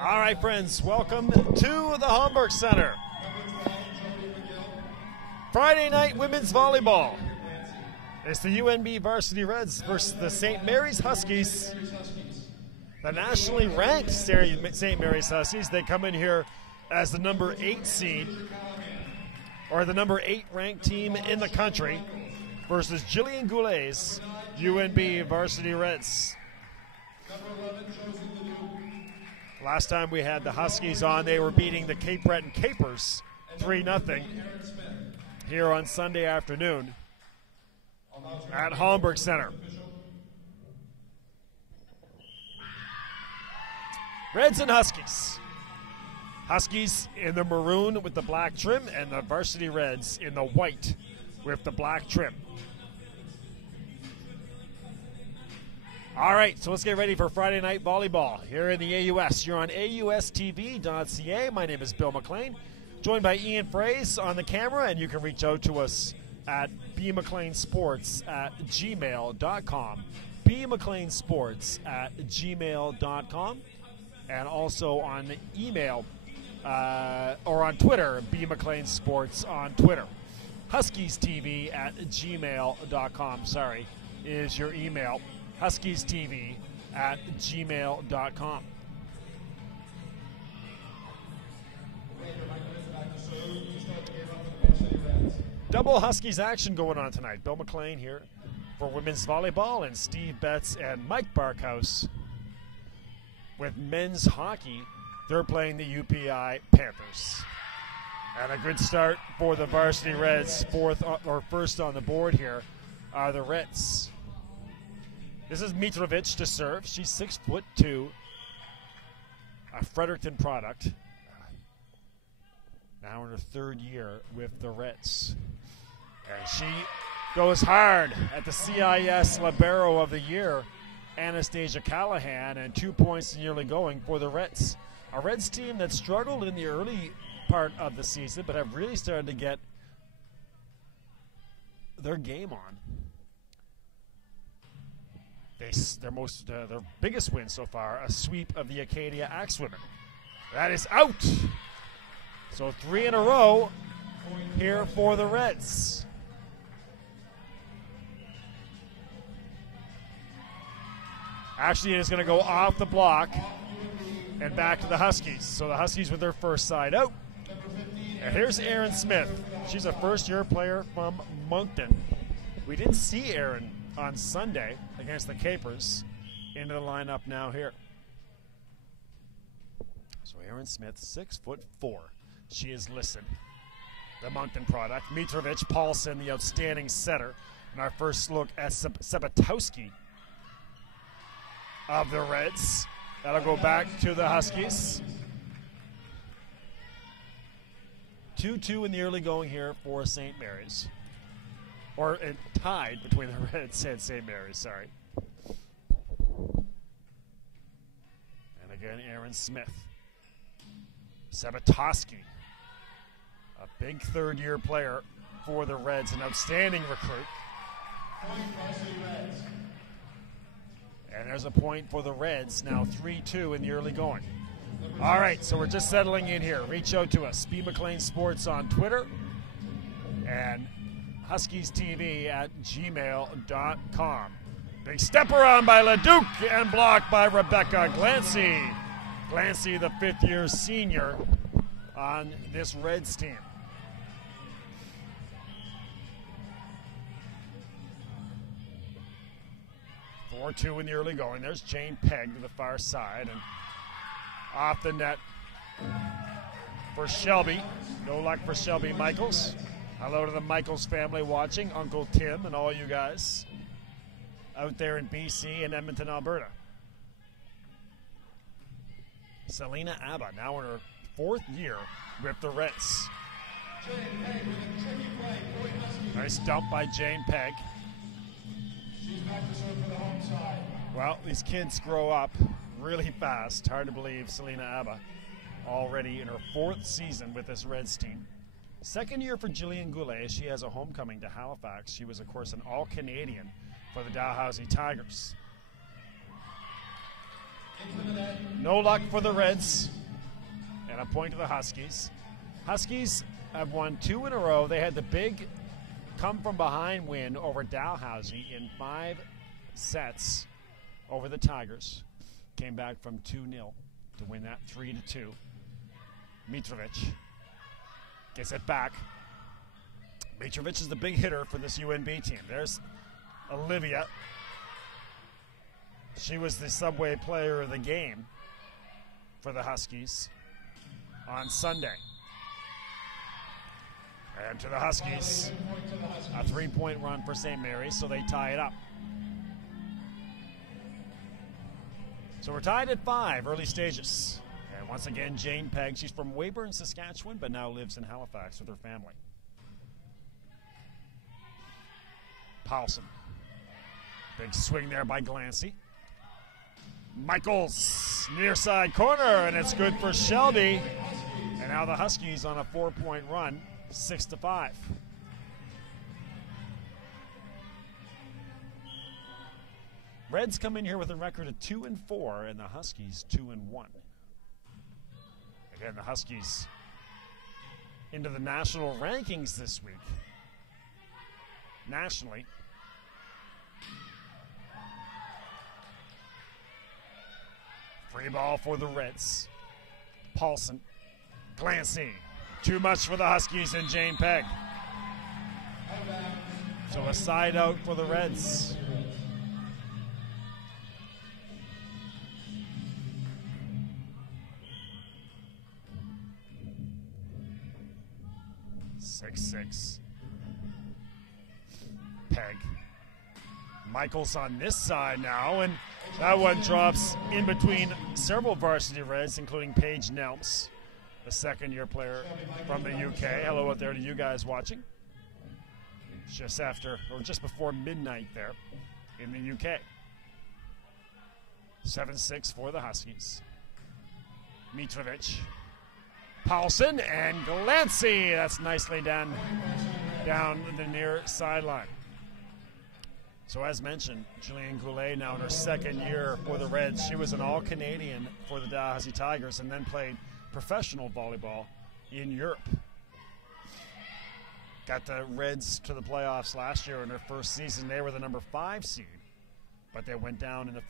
All right, friends, welcome to the Hamburg Center. Friday night women's volleyball. It's the UNB Varsity Reds versus the St. Mary's Huskies. The nationally ranked St. Mary's Huskies, they come in here as the number 8 seed, or the number 8 ranked team in the country, versus Jillian Goulet's UNB Varsity Reds. Last time we had the Huskies on, they were beating the Cape Breton Capers 3-0 here on Sunday afternoon at Hamburg Center. Reds and Huskies. Huskies in the maroon with the black trim, and the Varsity Reds in the white with the black trim. All right, so let's get ready for Friday night volleyball here in the AUS. You're on AUSTV.ca. My name is Bill McLean, joined by Ian Fraze on the camera, and you can reach out to us at bmcleansports@gmail.com. bmcleansports@gmail.com. And also on the email or on Twitter, bmcleansports on Twitter. HuskiesTV@gmail.com, sorry, is your email. HuskiesTV@gmail.com. Double Huskies action going on tonight. Bill McLean here for women's volleyball, and Steve Betts and Mike Barkhouse with men's hockey. They're playing the UPI Panthers. And a good start for the Varsity Reds. First on the board here are the Reds. This is Mitrovic to serve. She's 6'2", a Fredericton product. Now in her third year with the Reds. And she goes hard at the CIS Libero of the Year, Anastasia Callahan, and 2 points nearly going for the Reds. A Reds team that struggled in the early part of the season, but have really started to get their game on. Their biggest win so far, a sweep of the Acadia Axewomen. That is out. So 3 in a row here for the Reds. Actually, it is going to go off the block and back to the Huskies. So the Huskies with their first side out. And here's Erin Smith. She's a first-year player from Moncton. We didn't see Erin on Sunday against the Capers. Into the lineup now here. So Erin Smith, 6'4". She is listed. The Moncton product. Mitrovic, Paulson, the outstanding setter. And our first look at Sabatowski of the Reds. That'll go back to the Huskies. 2-2 in the early going here for St. Mary's. Or tied between the Reds and St. Mary's, sorry. And again, Erin Smith. Sabatowski, a big third-year player for the Reds, an outstanding recruit. And there's a point for the Reds, now 3-2 in the early going. All right, so we're just settling in here. Reach out to us, B. McLean Sports on Twitter, and HuskiesTV@gmail.com. Big step around by LeDuc and blocked by Rebecca Glancy. Glancy, the fifth-year senior on this Reds team. Or 2 in the early going. There's Jane Pegg to the far side, and off the net for Shelby. No luck for Shelby Michaels. Hello to the Michaels family watching, Uncle Tim and all you guys out there in BC and Edmonton, Alberta. Selena Abba, now in her 4th year with the Reds. Nice dump by Jane Pegg. Well, these kids grow up really fast. Hard to believe Selena Abba already in her 4th season with this Reds team. 2nd year for Jillian Goulet. She has a homecoming to Halifax. She was, of course, an All-Canadian for the Dalhousie Tigers. No luck for the Reds. And a point to the Huskies. Huskies have won 2 in a row. They had the big come-from-behind win over Dalhousie in 5 sets over the Tigers. Came back from 2-0 to win that 3-2. Mitrovic gets it back. Mitrovic is the big hitter for this UNB team. There's Olivia. She was the Subway player of the game for the Huskies on Sunday. And to the Huskies, a 3-point run for St. Mary's, so they tie it up. So we're tied at 5, early stages. And once again, Jane Pegg, she's from Weyburn, Saskatchewan, but now lives in Halifax with her family. Paulson. Big swing there by Glancy. Michaels, near side corner, and it's good for Shelby. And now the Huskies on a 4-point run, 6-5. Reds come in here with a record of 2-4, and the Huskies 2-1. Again, the Huskies into the national rankings this week. Nationally. Free ball for the Reds. Paulson. Glancy. Too much for the Huskies and Jane Pegg. So a side out for the Reds. Six. Pegg. Michaels on this side now, and that one drops in between several varsity Reds, including Paige Nelms, the second-year player from the UK. Hello out there to you guys watching. Just after, or just before midnight there in the UK. 7-6 for the Huskies. Mitrovic. Paulson and Glancy. That's nicely done down the near sideline. So as mentioned, Julian Goulet now in her second year for the Reds. She was an All-Canadian for the Dalhousie Tigers and then played professional volleyball in Europe. Got the Reds to the playoffs last year in their first season. They were the number 5 seed, but they went down in the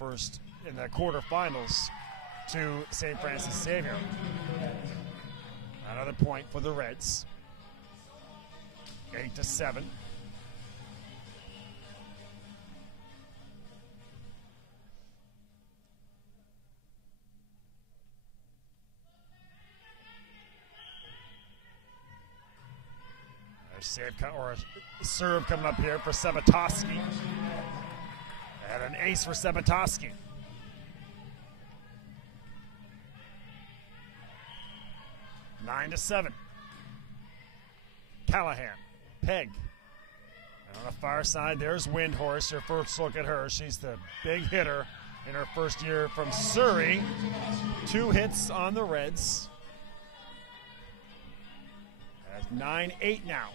quarterfinals to St. Francis Xavier. Another point for the Reds. 8-7. A serve coming up here for Sabatowski. And an ace for Sabatowski. 9-7. Callahan. Pegg. And on the far side, there's Windhorse. Your first look at her. She's the big hitter in her first year from Surrey. 2 hits on the Reds. That's 9-8 now.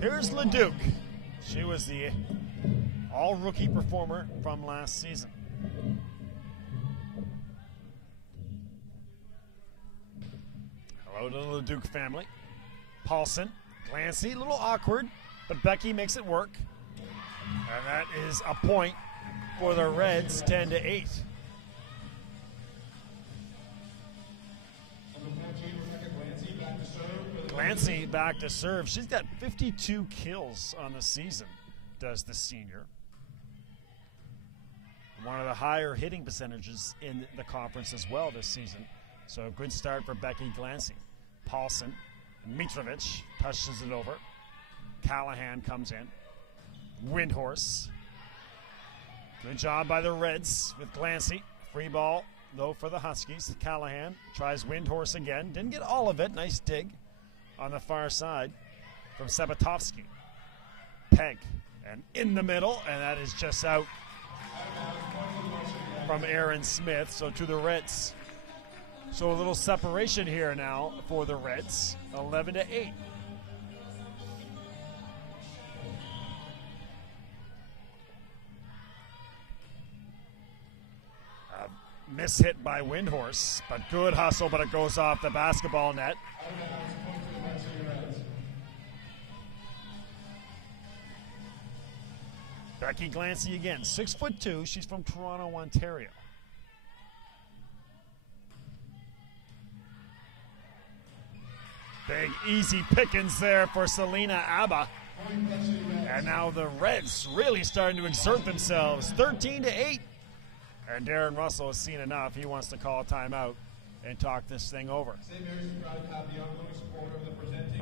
Here's Leduc. She was the all-rookie performer from last season. Hello to the Leduc family. Paulson, Glancy, a little awkward, but Becky makes it work. And that is a point for the Reds, 10-8. Glancy back to serve. She's got 52 kills on the season, does the senior. One of the higher hitting percentages in the conference as well this season. So a good start for Becky Glancy. Paulson, Mitrovic touches it over. Callahan comes in. Windhorse. Good job by the Reds with Glancy. Free ball, though, for the Huskies. Callahan tries Windhorse again. Didn't get all of it. Nice dig on the far side from Sabatowski. Pegg, and in the middle, and that is just out from Aaron Smith, so to the Reds. So a little separation here now for the Reds, 11-8. Mishit by Windhorse, but good hustle, but it goes off the basketball net. Becky Glancy again, 6'2". She's from Toronto, Ontario. Big easy pickings there for Selena Abba. And now the Reds really starting to exert themselves, 13-8. And Darren Russell has seen enough. He wants to call a timeout and talk this thing over.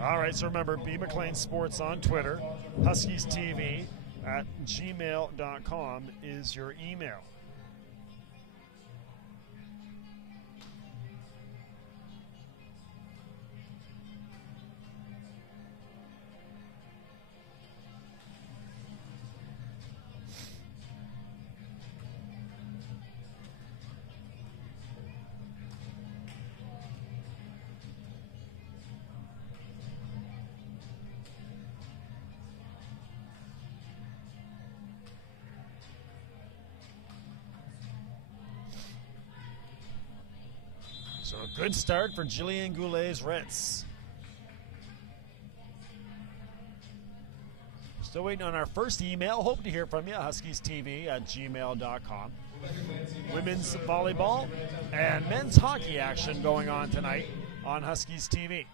All right, so remember, B. McLean Sports on Twitter, Huskies TV at gmail.com is your email. So a good start for Jillian Goulet's Reds. Still waiting on our first email. Hope to hear from you, HuskiesTV at gmail.com. Women's volleyball and men's hockey action going on tonight on Huskies TV.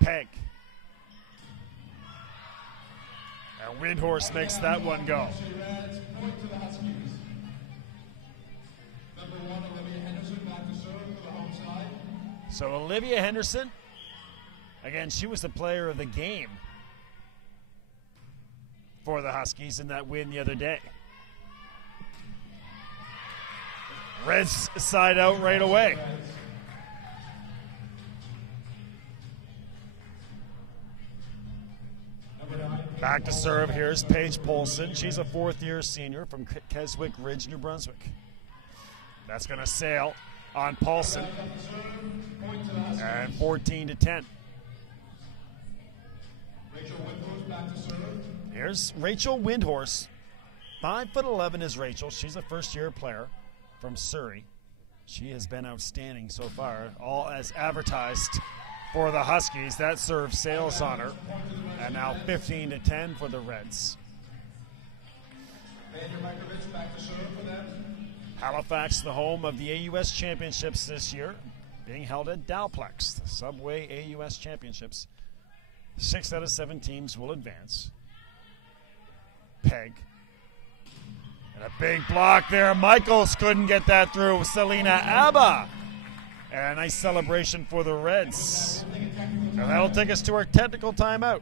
Peg. And Windhorse makes that one go. So Olivia Henderson, again, she was the player of the game for the Huskies in that win the other day. Reds side out right away. Back to serve. Here's Paige Polson. She's a fourth-year senior from Keswick Ridge, New Brunswick. That's going to sail on Paulson. And 14-10. Here's Rachel Windhorse. 5'11" is Rachel. She's a first-year player from Surrey. She has been outstanding so far, all as advertised for the Huskies. That serve sails on her. And now 15-10 for the Reds. Halifax, the home of the AUS Championships this year, being held at Dalplex, the Subway AUS Championships. 6 out of 7 teams will advance. Peg. And a big block there. Michaels couldn't get that through. Selena Abba. And a nice celebration for the Reds. And that'll take us to our technical timeout.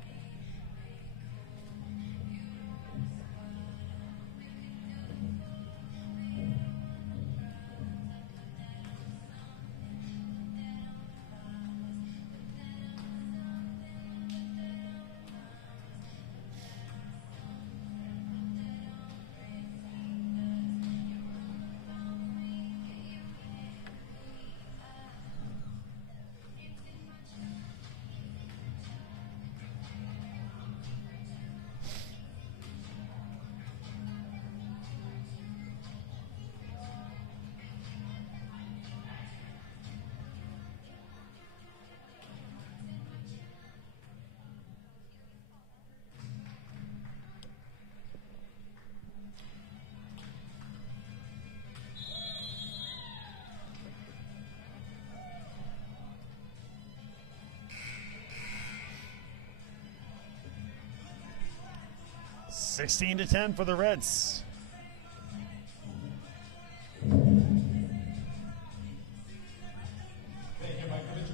Sixteen to 10 for the Reds.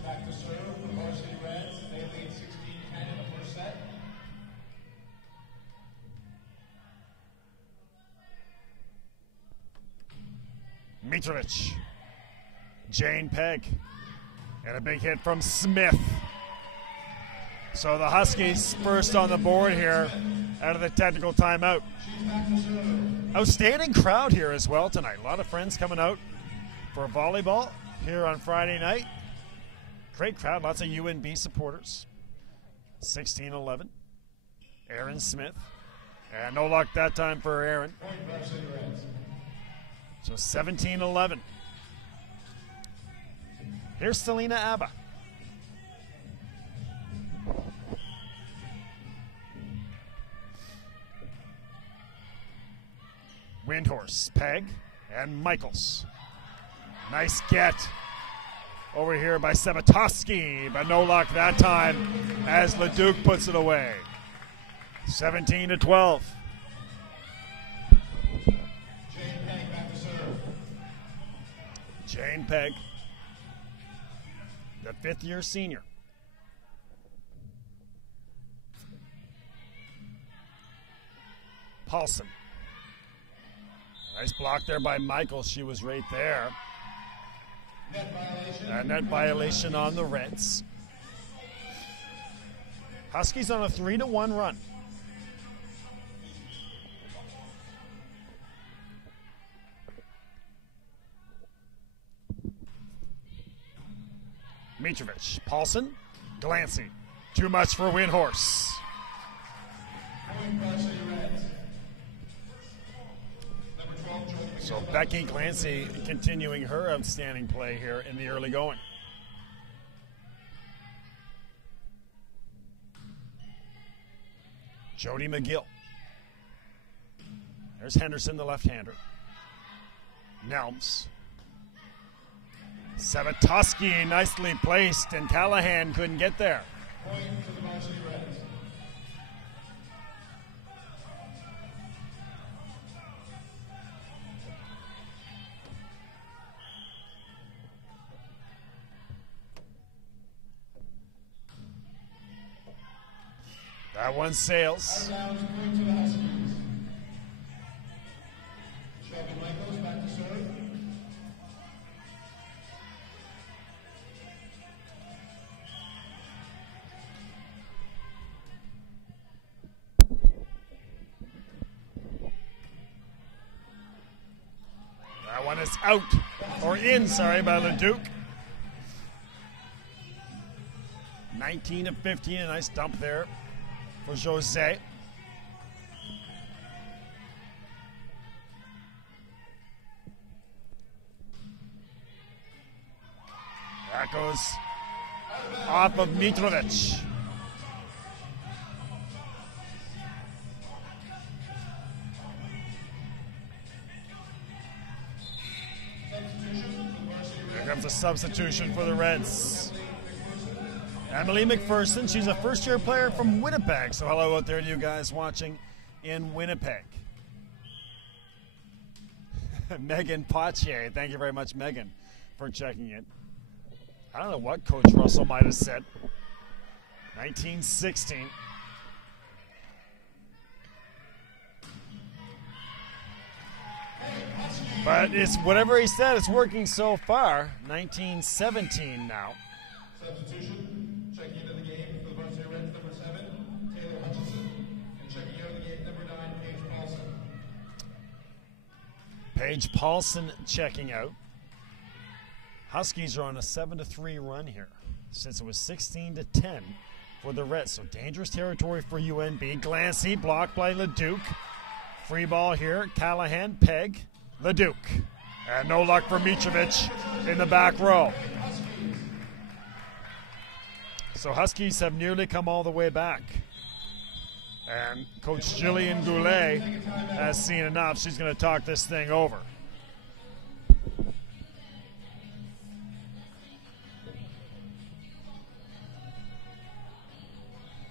Back to serve for the Varsity Reds. They lead 16-10 in the first set. Mitrovic. Jane Peg. And a big hit from Smith. So the Huskies first on the board here out of the technical timeout. Outstanding crowd here as well tonight. A lot of friends coming out for volleyball here on Friday night. Great crowd, lots of UNB supporters. 16-11. Aaron Smith. And no luck that time for Aaron. Point Varsity Reds. So 17-11. Here's Selena Abba. Windhorse, Peg, and Michaels. Nice get over here by Sabatowski, but no luck that time as Leduc puts it away. 17-12. Jane Peg back to serve. Jane Peg, the fifth-year senior. Paulson. Nice block there by Michael. She was right there. Net violation. A net violation on the Reds. Huskies on a 3-1 run. Mitrovic, Paulson, Glancy. Too much for Windhorse. Point Varsity Reds. Number 12, Jordan So McGill. Becky Glancy continuing her outstanding play here in the early going. Jody McGill. There's Henderson, the left-hander. Nelms. Sabatowski nicely placed, and Callahan couldn't get there. Point to the Varsity Reds. That one sails. Downs, point to the Huskies. Shelby Michaels back to serve. That one is out, or in, sorry, by Leduc. 19 of 15, a nice dump there for Jose. That goes off of Mitrovic. Here comes a substitution for the Reds. Emily McPherson, she's a first-year player from Winnipeg. So hello out there to you guys watching in Winnipeg. Megan Potier, thank you very much, Megan, for checking in. I don't know what Coach Russell might have said. 1916. But it's whatever he said, it's working so far. 1917 now. Substitution. Checking into the game for the Varsity Reds, number 7, Taylor Hutchinson. And checking out of the game, number 9, Paige Paulson. Paige Paulson checking out. Huskies are on a 7-3 run here since it was 16-10 for the Reds. So dangerous territory for UNB. Glancy blocked by Leduc. Free ball here. Callahan, Peg, Leduc. And no luck for Mitrovic in the back row. So Huskies have nearly come all the way back. And Coach Jillian Goulet has seen enough. She's going to talk this thing over.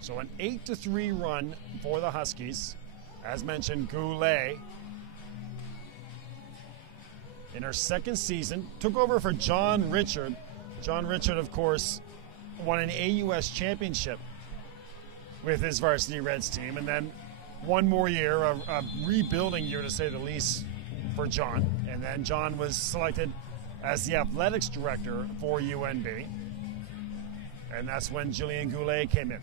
So an 8-3 run for the Huskies. As mentioned, Goulet in her second season took over for John Richard. John Richard, of course, won an AUS championship with his Varsity Reds team, and then one more year, a rebuilding year to say the least for John. And then John was selected as the athletics director for UNB, and that's when Jillian Goulet came in.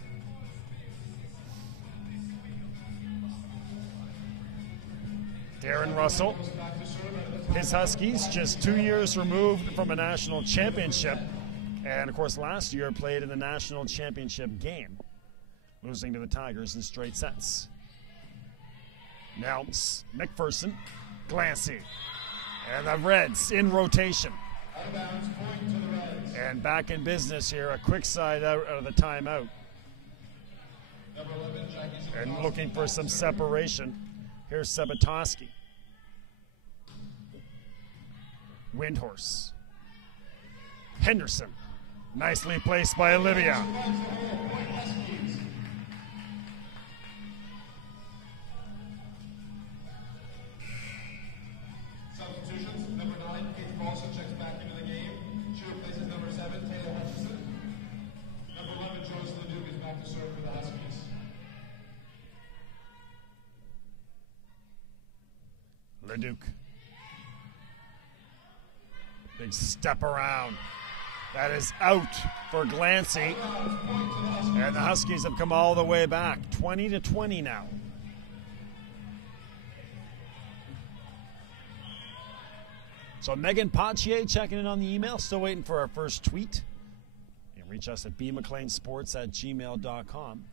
Darren Russell, his Huskies, just 2 years removed from a national championship. And, of course, last year played in the national championship game, losing to the Tigers in straight sets. Nelms, McPherson, Glancy. And the Reds in rotation. And back in business here, a quick side out of the timeout. And looking for some separation. Here's Sabatoski. Windhorse. Henderson. Nicely placed by Olivia. Substitutions, number 9, Kate Paulson checks back into the game. She replaces number 7, Taylor Hutchinson. Number 11, Joyce Leduc is back to serve for the Huskies. Leduc. Big step around. That is out for Glancy. And the Huskies have come all the way back. 20-20 now. So Megan Potier checking in on the email. Still waiting for our first tweet. You can reach us at bmcleansports@gmail.com.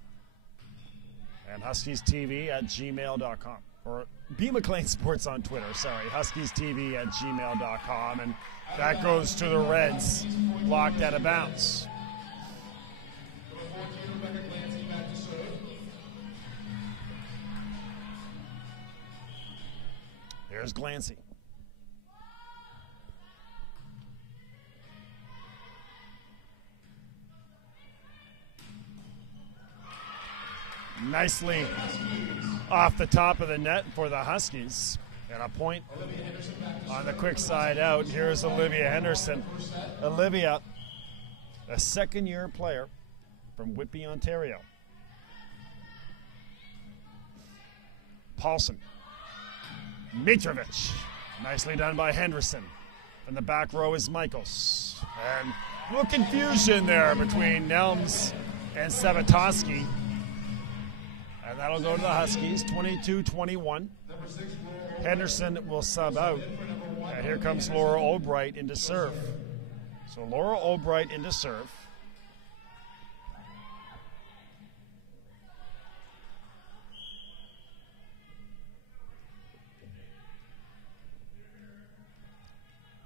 And HuskiesTV@gmail.com. Or B. McLean Sports on Twitter, sorry. HuskiesTV@gmail.com. And that goes to the Reds, blocked out of bounds. Here's Glancy. Nicely off the top of the net for the Huskies. And a point on the quick side out. Here's Olivia Henderson. Olivia, a second-year player from Whitby, Ontario. Paulson. Mitrovic. Nicely done by Henderson. And the back row is Michaels. And a little confusion there between Nelms and Sabatoski. And that'll go to the Huskies, 22-21. Henderson will sub out. And here comes Laura Albright into serve. So Laura Albright into serve.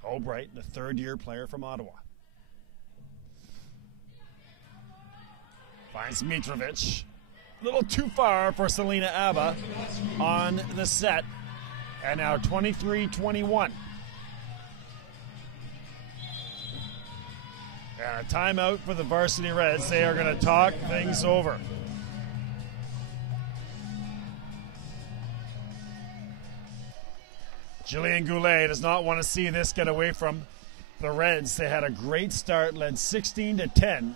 Albright, the third-year player from Ottawa. Finds Mitrovic. A little too far for Selena Abba on the set. And now 23-21. And a timeout for the Varsity Reds. They are going to talk things over. Jillian Goulet does not want to see this get away from the Reds. They had a great start, led 16-10.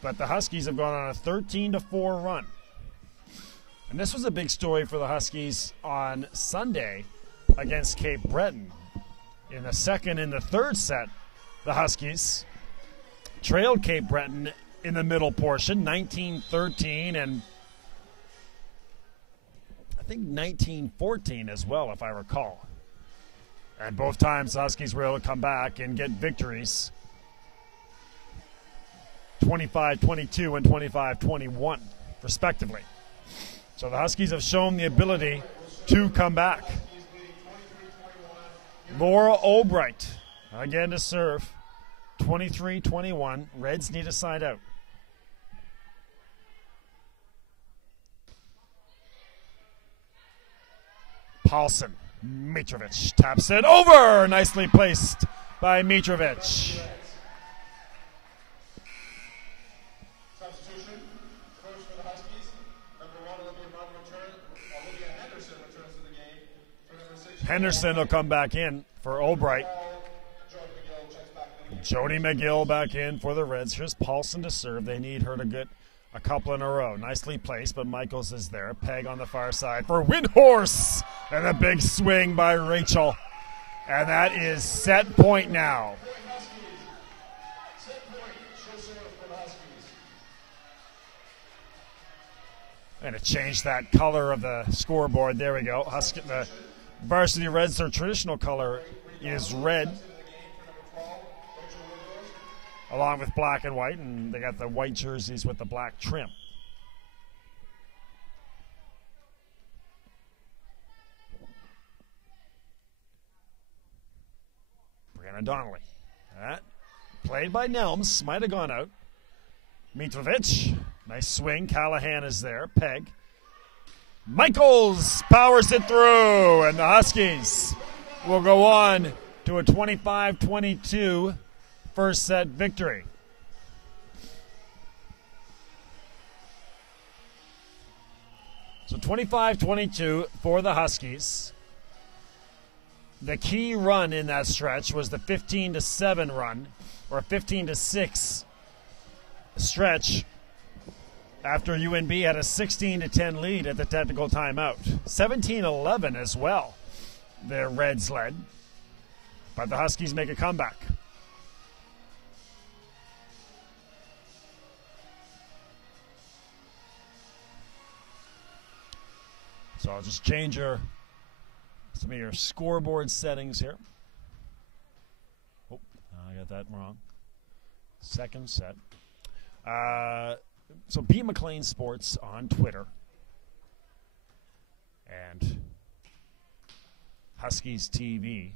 But the Huskies have gone on a 13-4 run. And this was a big story for the Huskies on Sunday against Cape Breton. In the second and the third set, the Huskies trailed Cape Breton in the middle portion, 19-13 and I think 19-14 as well, if I recall. And both times the Huskies were able to come back and get victories. 25-22 and 25-21, respectively. So the Huskies have shown the ability to come back. Laura Albright, again to serve. 23-21. Reds need a side out. Paulson. Mitrovic taps it over. Nicely placed by Mitrovic. Henderson will come back in for Albright. Jody McGill back in for the Reds. Here's Paulson to serve. They need her to get a couple in a row. Nicely placed, but Michaels is there. Peg on the far side for Windhorse. And a big swing by Rachel. And that is set point now. And to change that color of the scoreboard. There we go. The Varsity Reds, their traditional color is red, along with black and white, and they got the white jerseys with the black trim. Donnelly. That played by Nelms. Might have gone out. Mitrovic. Nice swing. Callahan is there. Peg. Michaels powers it through. And the Huskies will go on to a 25-22 first set victory. So 25-22 for the Huskies. The key run in that stretch was the 15-7 run, or 15-6 stretch after UNB had a 16-10 lead at the technical timeout. 17-11 as well, the Reds led, but the Huskies make a comeback. So I'll just change some of your scoreboard settings here. Oh, I got that wrong. Second set. So B. McLean Sports on Twitter. And Huskies TV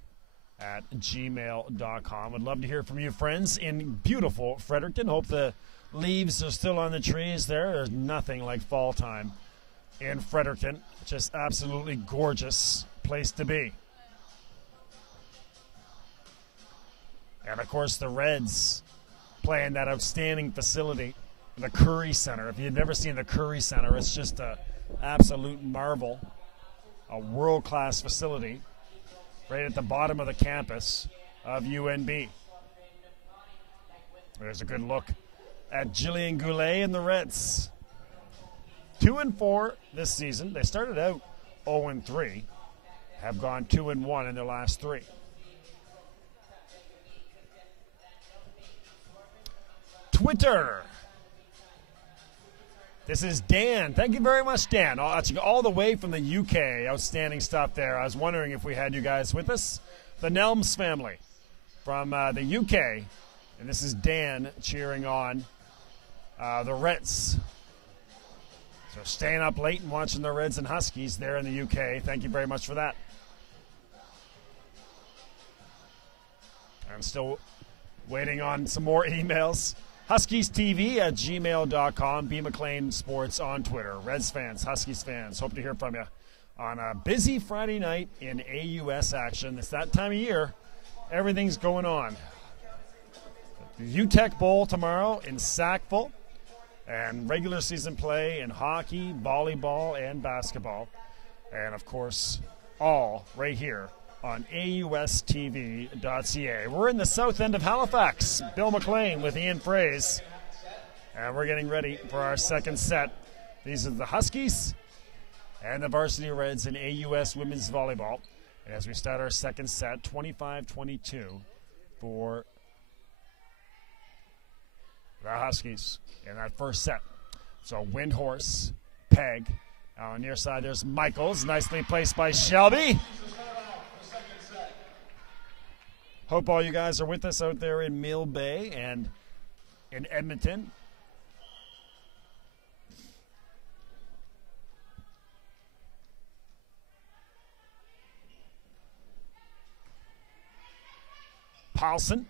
at gmail.com. I'd love to hear from you, friends, in beautiful Fredericton. Hope the leaves are still on the trees there. There's nothing like fall time in Fredericton. Just absolutely gorgeous place to be. And of course the Reds playing that outstanding facility, the Curry Center. If you've never seen the Curry Center, it's just an absolute marvel. A world-class facility right at the bottom of the campus of UNB. There's a good look at Jillian Goulet and the Reds. 2-4 this season. They started out 0-3, have gone 2-1 in their last three. Twitter. This is Dan. Thank you very much, Dan. All the way from the UK. Outstanding stuff there. I was wondering if we had you guys with us. The Nelms family from the UK. And this is Dan cheering on the Reds. So staying up late and watching the Reds and Huskies there in the UK. Thank you very much for that. I'm still waiting on some more emails. Huskies TV at gmail.com. B. McLean Sports on Twitter. Reds fans, Huskies fans, hope to hear from you on a busy Friday night in AUS action. It's that time of year. Everything's going on. The UTEC Bowl tomorrow in Sackville. And regular season play in hockey, volleyball, and basketball. And, of course, all right here on AUSTV.ca. We're in the south end of Halifax. Bill McLean with Ian Fraze. And we're getting ready for our second set. These are the Huskies and the Varsity Reds in AUS women's volleyball. And as we start our second set, 25-22 for the Huskies in that first set. So Windhorse, Peg. On the near side, there's Michaels. Nicely placed by Shelby. Hope all you guys are with us out there in Mill Bay and in Edmonton. Paulson.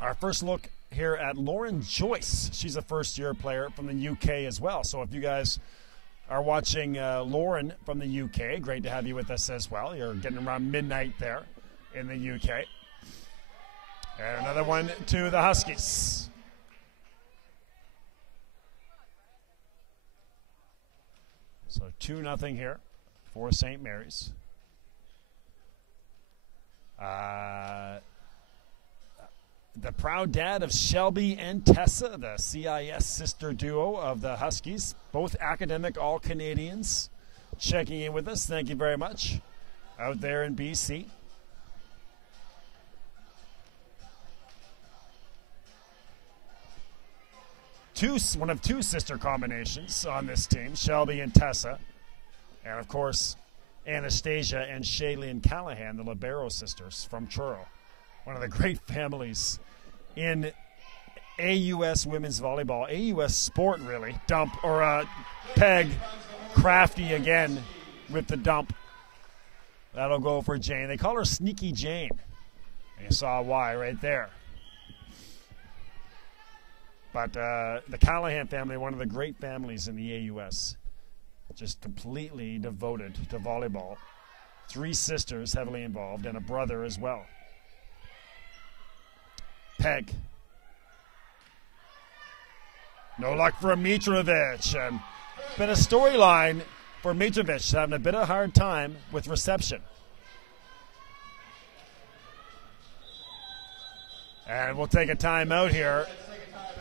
Our first look here at Lauren Joyce. She's a first-year player from the UK as well. So if you guys are watching Lauren from the UK, great to have you with us as well. You're getting around midnight there in the UK. And another one to the Huskies. So 2-0 here for St. Mary's. The proud dad of Shelby and Tessa, the CIS sister duo of the Huskies, both academic All-Canadians, checking in with us. Thank you very much out there in BC. One of two sister combinations on this team, Shelby and Tessa. And, of course, Anastasia and Shailene Callahan, the Libero sisters from Truro. One of the great families in AUS women's volleyball. AUS sport, really. Dump, or Peg, crafty again with the dump. That'll go for Jane. They call her Sneaky Jane. You saw why right there. But the Callahan family, one of the great families in the AUS, just completely devoted to volleyball. 3 sisters heavily involved and a brother as well. Peg. No luck for Mitrovic. And been a storyline for Mitrovic, having a bit of a hard time with reception. And we'll take a timeout here.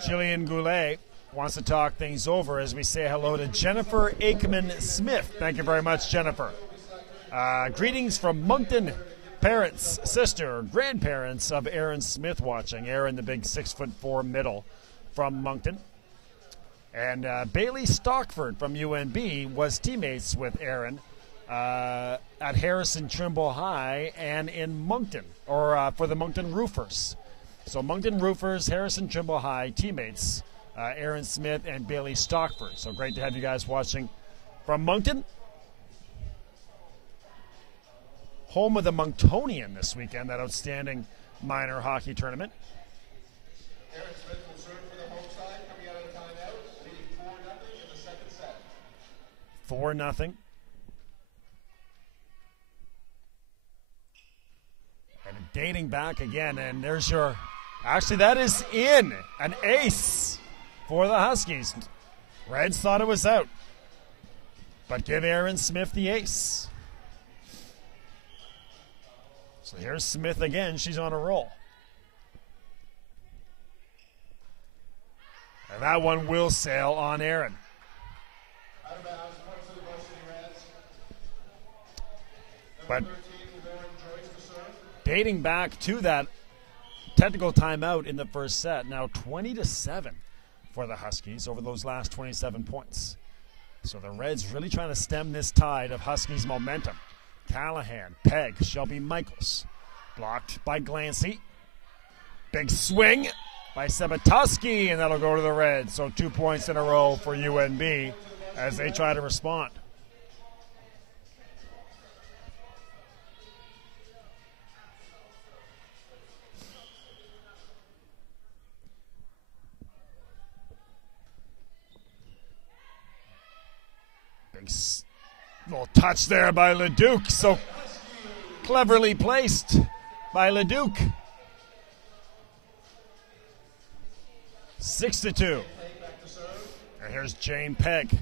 Jillian Goulet wants to talk things over as we say hello to Jennifer Aikman-Smith. Thank you very much, Jennifer. Greetings from Moncton, parents, sister, grandparents of Aaron Smith watching. Aaron, the big 6'4" middle from Moncton. And Bailey Stockford from UNB was teammates with Aaron at Harrison Trimble High and in Moncton, or for the Moncton Roofers. So Moncton Roofers, Harrison Trimble High teammates, Aaron Smith and Bailey Stockford. So great to have you guys watching from Moncton. Home of the Monctonian this weekend, that outstanding minor hockey tournament. Aaron Smith will serve for the home side, coming out of the timeout, leading 4-0 in the second set. 4-0. And dating back again, and there's your, actually that is in, an ace for the Huskies. Reds thought it was out, but give Aaron Smith the ace. So here's Smith again. She's on a roll. And that one will sail on Aaron. Out of bounds, points to the Varsity Reds. But Number 13, Lauren Joyce to serve. dating back to that technical timeout in the first set, now 20-7 for the Huskies over those last 27 points. So the Reds really trying to stem this tide of Huskies momentum. Callahan, Peg, Shelby Michaels. Blocked by Glancy. Big swing by Sebatuski, and that'll go to the Reds. So 2 points in a row for UNB as they try to respond. Big little touch there by Leduc. So cleverly placed by Leduc. 6-2. And here's Jane Pegg.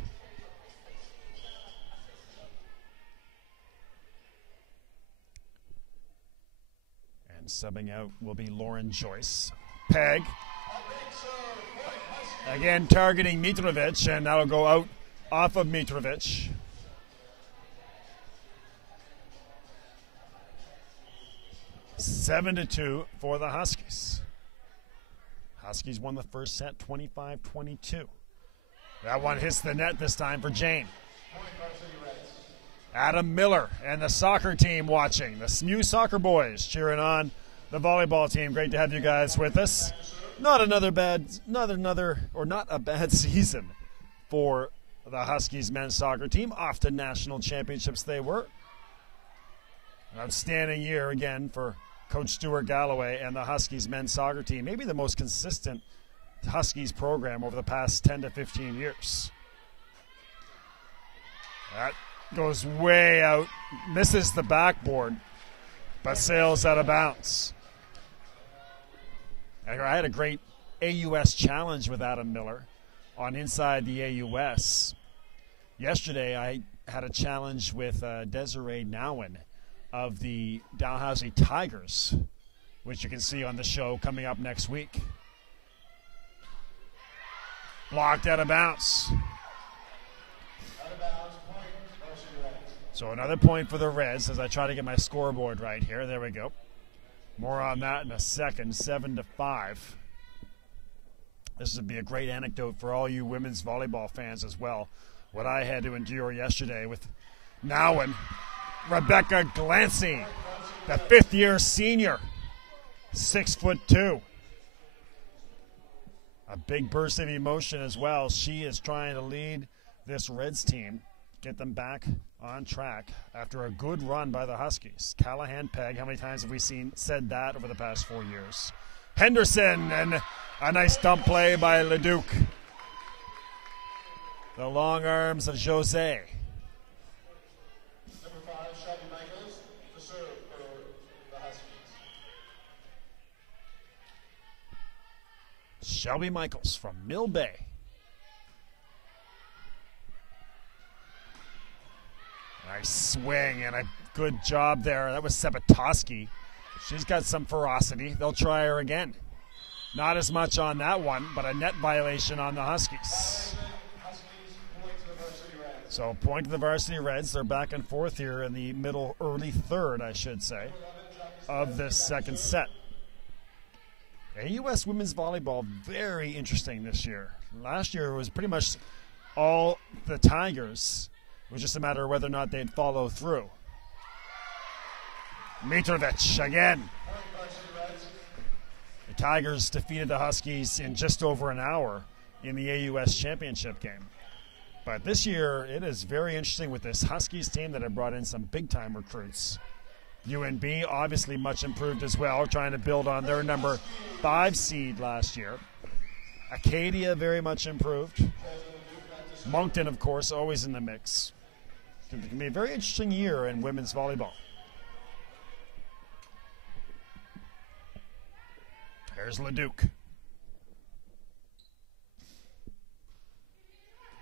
And subbing out will be Lauren Joyce. Pegg. Again targeting Mitrovic, and that'll go out off of Mitrovic. Seven to 2 for the Huskies. Huskies won the first set 25-22. That one hits the net this time for Jane. Adam Miller and the soccer team watching. The SMU soccer boys cheering on the volleyball team. Great to have you guys with us. Not a bad season for the Huskies men's soccer team. Off to national championships they were. An outstanding year again for Coach Stuart Galloway and the Huskies men's soccer team. Maybe the most consistent Huskies program over the past 10 to 15 years. That goes way out, misses the backboard, but sails out of bounds. And I had a great AUS challenge with Adam Miller on Inside the AUS. Yesterday I had a challenge with Desiree Nowen of the Dalhousie Tigers, which you can see on the show coming up next week. Blocked out of bounds. So another point for the Reds as I try to get my scoreboard right here. There we go. More on that in a second. 7-5. This would be a great anecdote for all you women's volleyball fans as well. What I had to endure yesterday with Nowen. Rebecca Glancy, the fifth-year senior, 6'2". A big burst of emotion as well. She is trying to lead this Reds team get them back on track after a good run by the Huskies. Callahan, Peg, how many times have we said that over the past 4 years? Henderson, and a nice dump play by Leduc. The long arms of Jose. Number 5, Shelby Michaels, to serve for the Huskies. Shelby Michaels from Mill Bay. Nice swing and a good job there. That was Sebatoski. She's got some ferocity. They'll try her again. Not as much on that one, but a net violation on the Huskies. So point to the Varsity Reds. They're back and forth here in the middle, early third, I should say, of this second set. AUS women's volleyball, very interesting this year. Last year it was pretty much all the Tigers. It was just a matter of whether or not they'd follow through. Mitrovic again. The Tigers defeated the Huskies in just over an hour in the AUS championship game. But this year, it is very interesting with this Huskies team that have brought in some big-time recruits. UNB, obviously much improved as well, trying to build on their number 5 seed last year. Acadia, very much improved. Moncton, of course, always in the mix. It can be a very interesting year in women's volleyball. There's Leduc.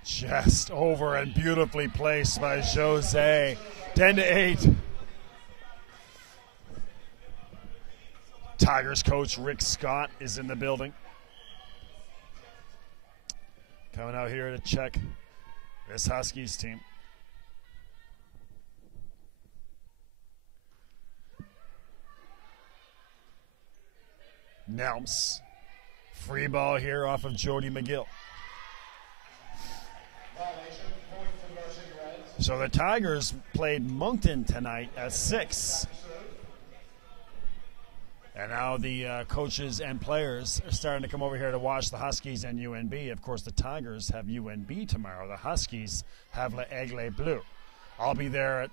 Just over and beautifully placed by Jose. 10-8. Tigers coach Rick Scott is in the building. Coming out here to check this Huskies team. Nelms. Free ball here off of Jody McGill. So the Tigers played Moncton tonight at 6. And now the coaches and players are starting to come over here to watch the Huskies and UNB. Of course, the Tigers have UNB tomorrow. The Huskies have Les Aigles Bleus. I'll be there at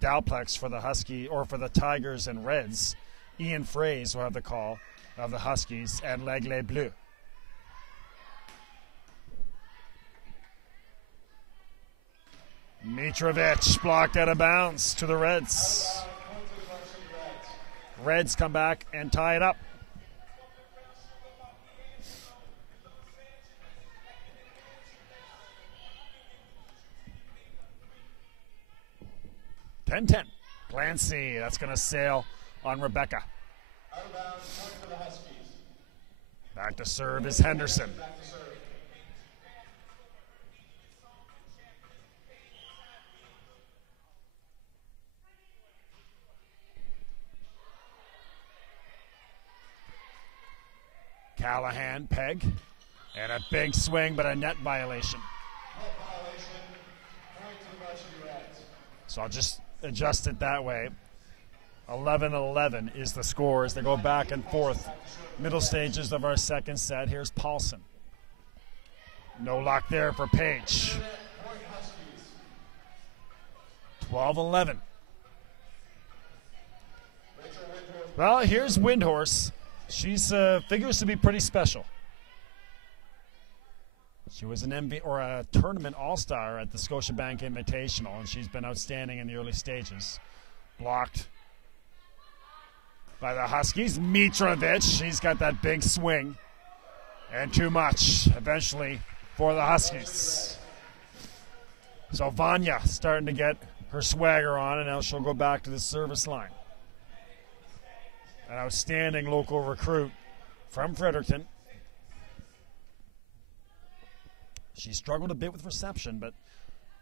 Dalplex for the Husky or for the Tigers and Reds. Ian Fraze will have the call of the Huskies and Les Aigles Bleus. Mitrovic blocked out of bounds to the Reds. Reds come back and tie it up. (10-10). Clancy, that's going to sail on Rebecca. Out of bounds, point for the Huskies. Back to serve is Henderson. Back to serve. Callahan, Peg, and a big swing, but a net violation. Net violation, point to the Varsity Reds. So I'll just adjust it that way. 11-11 is the score as they go back and forth. Middle stages of our second set. Here's Paulson. No luck there for Page. 12-11. Well, here's Windhorse. She's figures to be pretty special. She was an MV or a tournament all-star at the Scotiabank Invitational, and she's been outstanding in the early stages. Blocked by the Huskies. Mitrovic, she's got that big swing, and too much eventually for the Huskies. So Vanya starting to get her swagger on, and now she'll go back to the service line. An outstanding local recruit from Fredericton. She struggled a bit with reception, but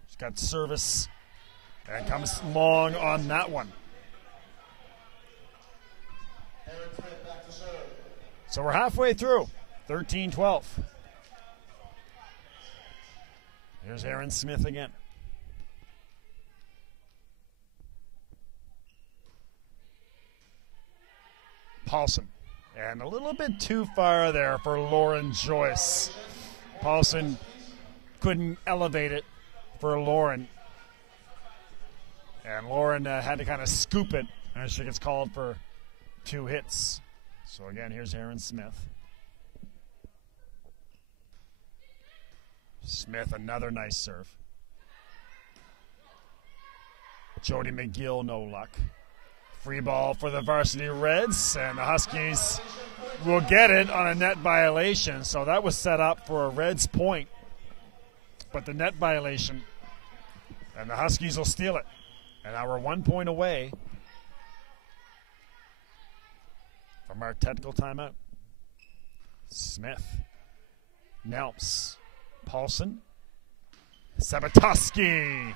she's got service and comes long on that one. So we're halfway through, 13-12. Here's Aaron Smith again. Paulson. And a little bit too far there for Lauren Joyce. Paulson couldn't elevate it for Lauren. And Lauren had to kind of scoop it as she gets called for 2 hits. So again, here's Aaron Smith. Smith, another nice serve. Jody McGill, no luck. Free ball for the Varsity Reds, and the Huskies will get it on a net violation. So that was set up for a Reds point, but the net violation, and the Huskies will steal it. And now we're 1 point away from our technical timeout. Smith, Nelps, Paulson, Sabatowski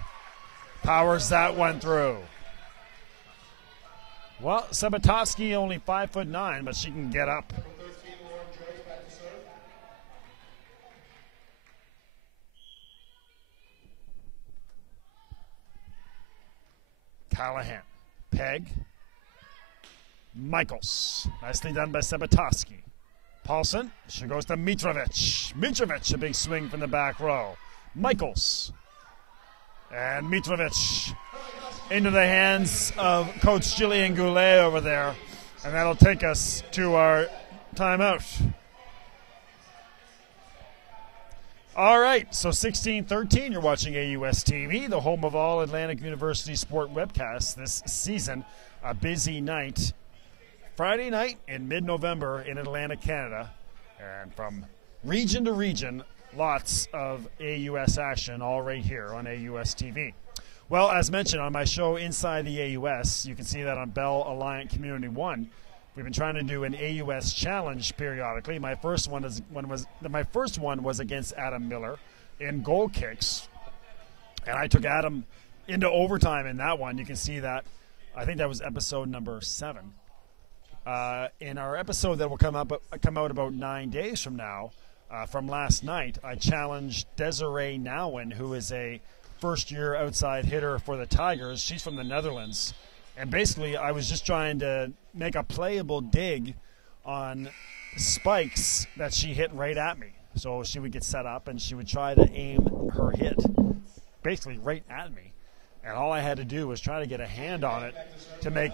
powers that one through. Well, Sabatowski only 5'9", but she can get up. Callahan, Peg, Michaels. Nicely done by Sabatowski. Paulson, she goes to Mitrovic. Mitrovic, a big swing from the back row. Michaels. And Mitrovic into the hands of Coach Jillian Goulet over there. And that'll take us to our timeout. All right, so 16-13, you're watching AUS TV, the home of all Atlantic University sport webcasts this season. A busy night. Friday night in mid-November in Atlantic, Canada. And from region to region, lots of AUS action all right here on AUS TV. Well, as mentioned on my show Inside the AUS, you can see that on Bell Alliant Community 1. We've been trying to do an AUS challenge periodically. My first one was against Adam Miller in goal kicks. And I took Adam into overtime in that one. You can see that. I think that was episode number 7. In our episode that will come out about 9 days from now, from last night, I challenged Desiree Nouwen, who is a first-year outside hitter for the Tigers. She's from the Netherlands. And basically, I was just trying to make a playable dig on spikes that she hit right at me. So she would get set up, and she would try to aim her hit basically right at me. And all I had to do was try to get a hand on it to make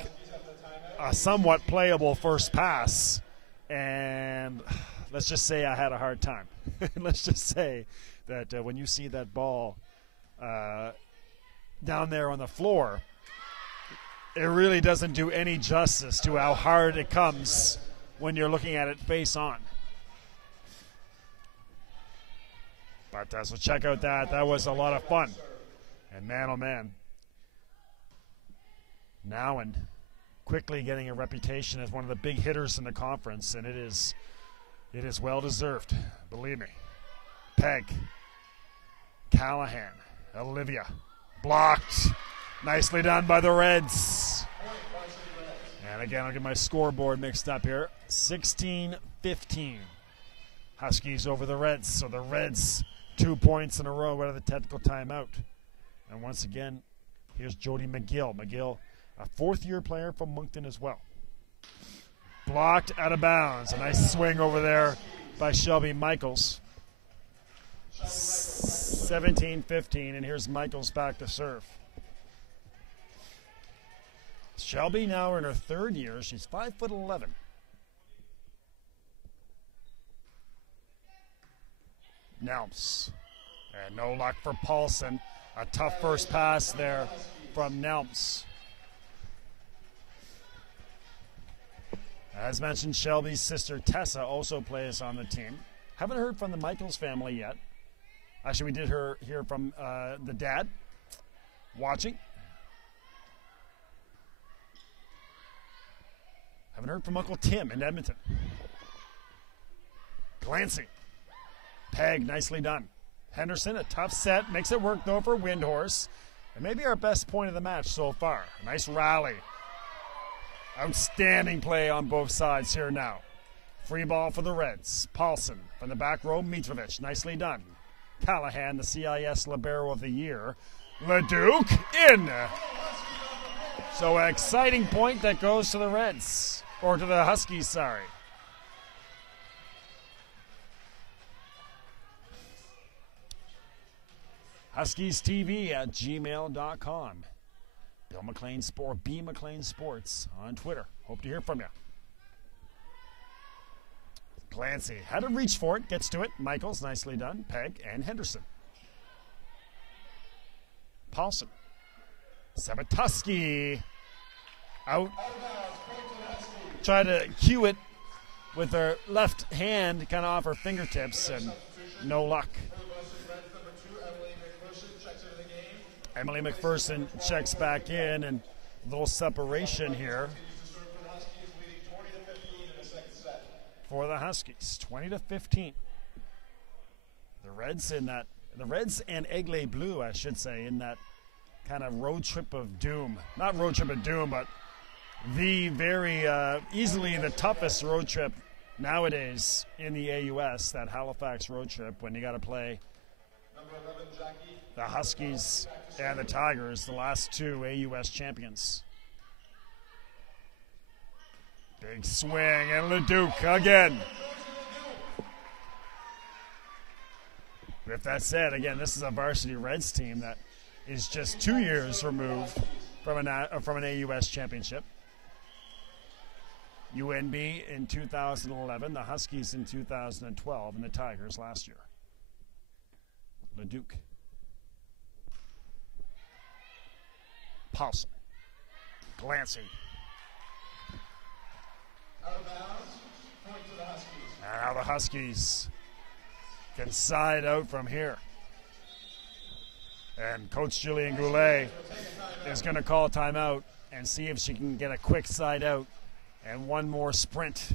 a somewhat playable first pass. And let's just say I had a hard time. Let's just say that when you see that ball down there on the floor, it really doesn't do any justice to how hard it comes when you're looking at it face on. But so check out that. That was a lot of fun. And man, oh man. Nouwen quickly getting a reputation as one of the big hitters in the conference, and it is well deserved, believe me. Peg, Callahan, Olivia, blocked. Nicely done by the Reds. And again, I'll get my scoreboard mixed up here. 16-15. Huskies over the Reds. So the Reds 2 points in a row out of the technical timeout. And once again, here's Jody McGill. McGill, a fourth-year player from Moncton as well. Blocked out of bounds. A nice swing over there by Shelby Michaels. 17-15, and here's Michaels back to serve. Shelby now in her 3rd year. She's 5'11". Nelms. And no luck for Paulson. A tough first pass there from Nelms. As mentioned, Shelby's sister Tessa also plays on the team. Haven't heard from the Michaels family yet. Actually, we did hear from the dad watching. Haven't heard from Uncle Tim in Edmonton. Glancing. Peg, nicely done. Henderson, a tough set. Makes it work, though, for Windhorse. And maybe our best point of the match so far. Nice rally. Outstanding play on both sides here now. Free ball for the Reds. Paulson from the back row. Mitrovic, nicely done. Callahan, the CIS Libero of the Year. Leduc, in. So an exciting point that goes to the Reds. Or to the Huskies, sorry. HuskiesTV@gmail.com. Bill McLean Sport, B McLean Sports on Twitter. Hope to hear from you. Clancy had to reach for it, gets to it. Michaels, nicely done. Peg and Henderson. Paulson. Sabatusky out. Try to cue it with her left hand, kind of off her fingertips, and no luck. Emily McPherson checks back in, and a little separation here for the Huskies, 20-15. The Reds and Aigle Bleu, I should say, in that kind of road trip of doom. Not road trip of doom, but the very easily the toughest road trip nowadays in the AUS, that Halifax road trip, when you got to play the Huskies and the Tigers, the last two AUS champions. Big swing, and Leduc again. With that said, again, this is a Varsity Reds team that is just 2 years removed from an AUS championship. UNB in 2011, the Huskies in 2012, and the Tigers last year. Leduc. Paulson. Glancy. Out of bounds, point to the Huskies. Now the Huskies can side out from here. And Coach Julian Goulet is going to call a timeout and see if she can get a quick side out and one more sprint.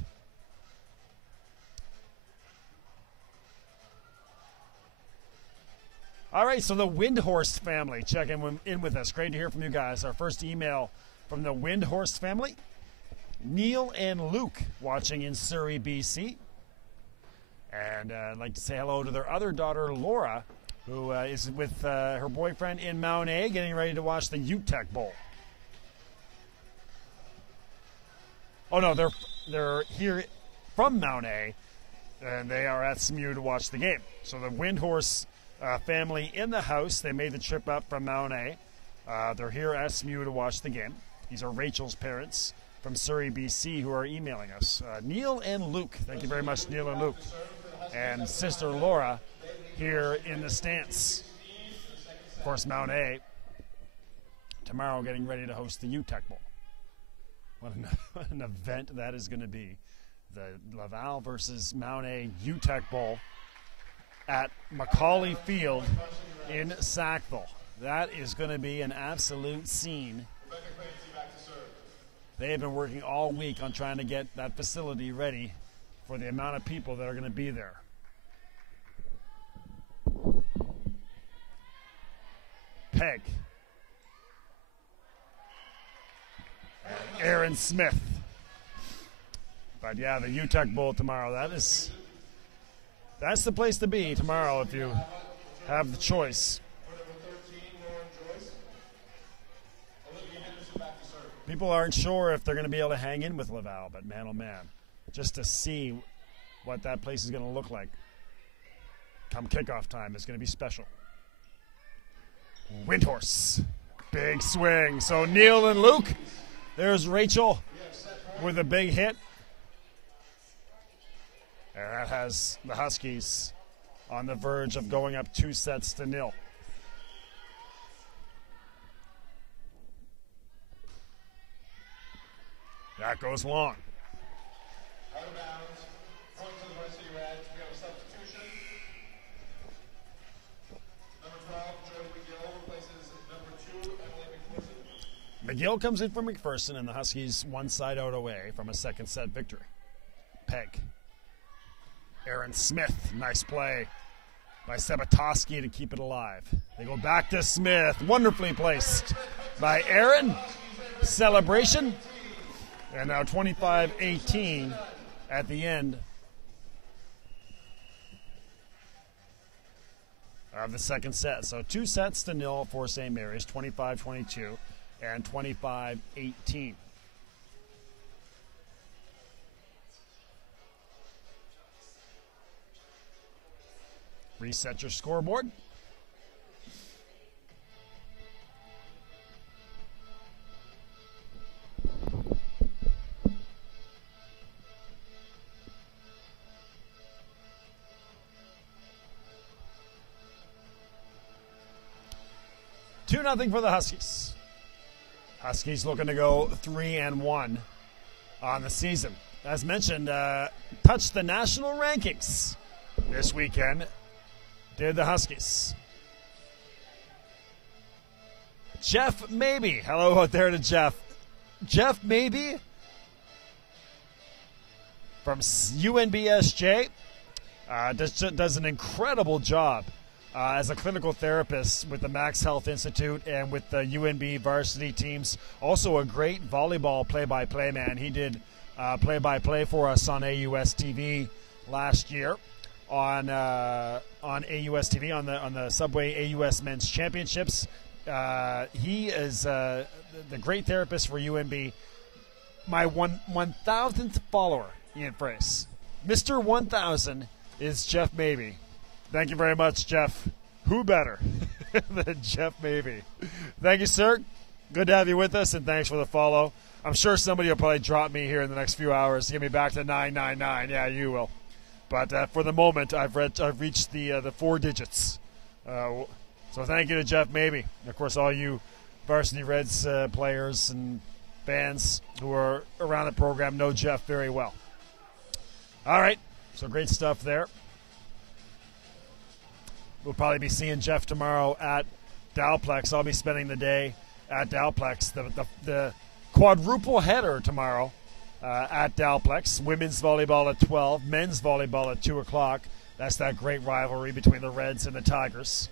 All right, so the Windhorst family checking in with us. Great to hear from you guys. Our first email from the Windhorst family. Neil and Luke watching in Surrey, BC. And I'd like to say hello to their other daughter, Laura, who is with her boyfriend in Mount A, getting ready to watch the UTEC Bowl. Oh, no, they're here from Mount A, and they are at SMU to watch the game. So the Windhorse family in the house, they made the trip up from Mount A. They're here at SMU to watch the game. These are Rachel's parents from Surrey, BC, who are emailing us. Neil and Luke. Thank you very much, Neil and Luke. And sister Laura here in the stands. Of course, Mount A tomorrow getting ready to host the UTEC Bowl. What an event that is going to be. The Laval versus Mount A UTEC Bowl at Macaulay Field in Sackville. That is going to be an absolute scene. They have been working all week on trying to get that facility ready for the amount of people that are going to be there. Peg. Aaron Smith. But yeah, the UTEC Bowl tomorrow, that's the place to be tomorrow if you have the choice. People aren't sure if they're going to be able to hang in with Laval, but man, oh man, just to see what that place is going to look like come kickoff time is going to be special. Windhorse, big swing. So Neil and Luke, there's Rachel with a big hit. And that has the Huskies on the verge of going up 2-0. That goes long. Out of bounds, point to the Varsity Reds. We have a substitution. Number 12, Joy McGill replaces number 2, Emily McPherson. McGill comes in for McPherson, and the Huskies one side out away from a second set victory. Peg. Aaron Smith, nice play by Sabatusky to keep it alive. They go back to Smith, wonderfully placed by Aaron. Celebration. And now 25-18 at the end of the second set. So 2-0 for St. Mary's, 25-22 and 25-18. Reset your scoreboard. 2-0 for the Huskies. Huskies looking to go 3-1 on the season. As mentioned, touched the national rankings this weekend. Did the Huskies. Jeff Maybe. Hello out there to Jeff. Jeff Maybe from UNBSJ does an incredible job as a clinical therapist with the Max Health Institute and with the UNB varsity teams. Also a great volleyball play-by-play man. He did play-by-play for us on AUS TV last year on AUS TV on the Subway AUS Men's Championships. He is the great therapist for UNB. My 1,000th follower, Ian Frace. Mr. 1000 is Jeff Maybe. Thank you very much, Jeff. Who better than Jeff Maybe? Thank you, sir. Good to have you with us, and thanks for the follow. I'm sure somebody will probably drop me here in the next few hours to get me back to 999. Yeah, you will. But for the moment, I've reached the 4 digits. So thank you to Jeff Maybe. And of course, all you Varsity Reds players and fans who are around the program know Jeff very well. All right, so great stuff there. We'll probably be seeing Jeff tomorrow at Dalplex. I'll be spending the day at Dalplex. The quadruple header tomorrow at Dalplex. Women's volleyball at 12, men's volleyball at 2 o'clock. That's that great rivalry between the Reds and the Tigers.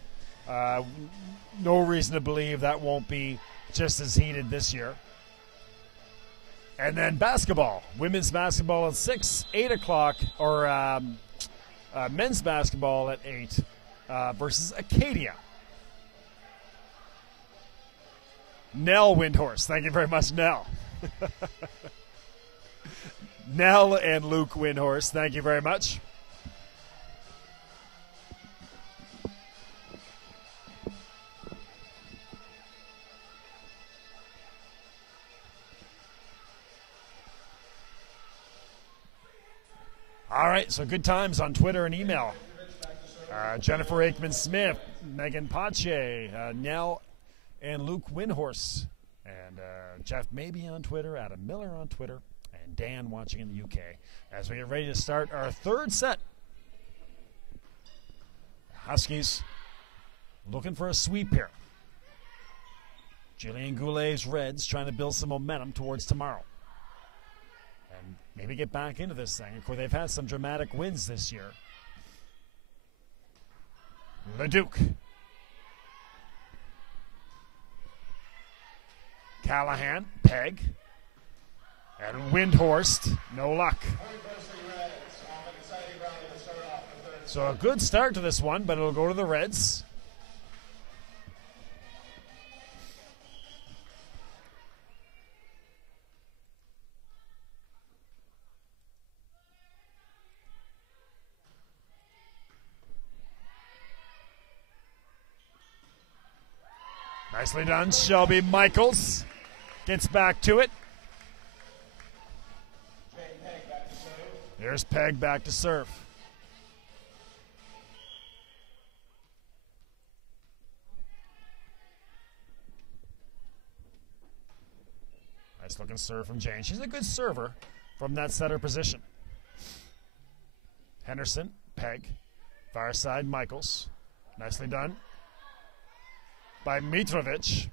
No reason to believe that won't be just as heated this year. And then basketball. Women's basketball at 6, 8 o'clock, or men's basketball at 8 versus Acadia. Nell Windhorse. Thank you very much, Nell. Nell and Luke Windhorse. Thank you very much. All right, so good times on Twitter and email. Jennifer Aikman-Smith, Megan Pache, Nell and Luke Windhorse, and Jeff Maybe on Twitter, Adam Miller on Twitter, and Dan watching in the UK. As we get ready to start our third set. Huskies looking for a sweep here. Jillian Goulet's Reds trying to build some momentum towards tomorrow. And maybe get back into this thing. Of course, they've had some dramatic wins this year. Leduc. Callahan, Peg, and Windhorst, no luck. So a good start to this one, but it'll go to the Reds. Nicely done, Shelby Michaels gets back to it. Here's Peg back to serve. Nice looking serve from Jane. She's a good server from that setter position. Henderson, Peg, far side Michaels. Nicely done by Mitrovic.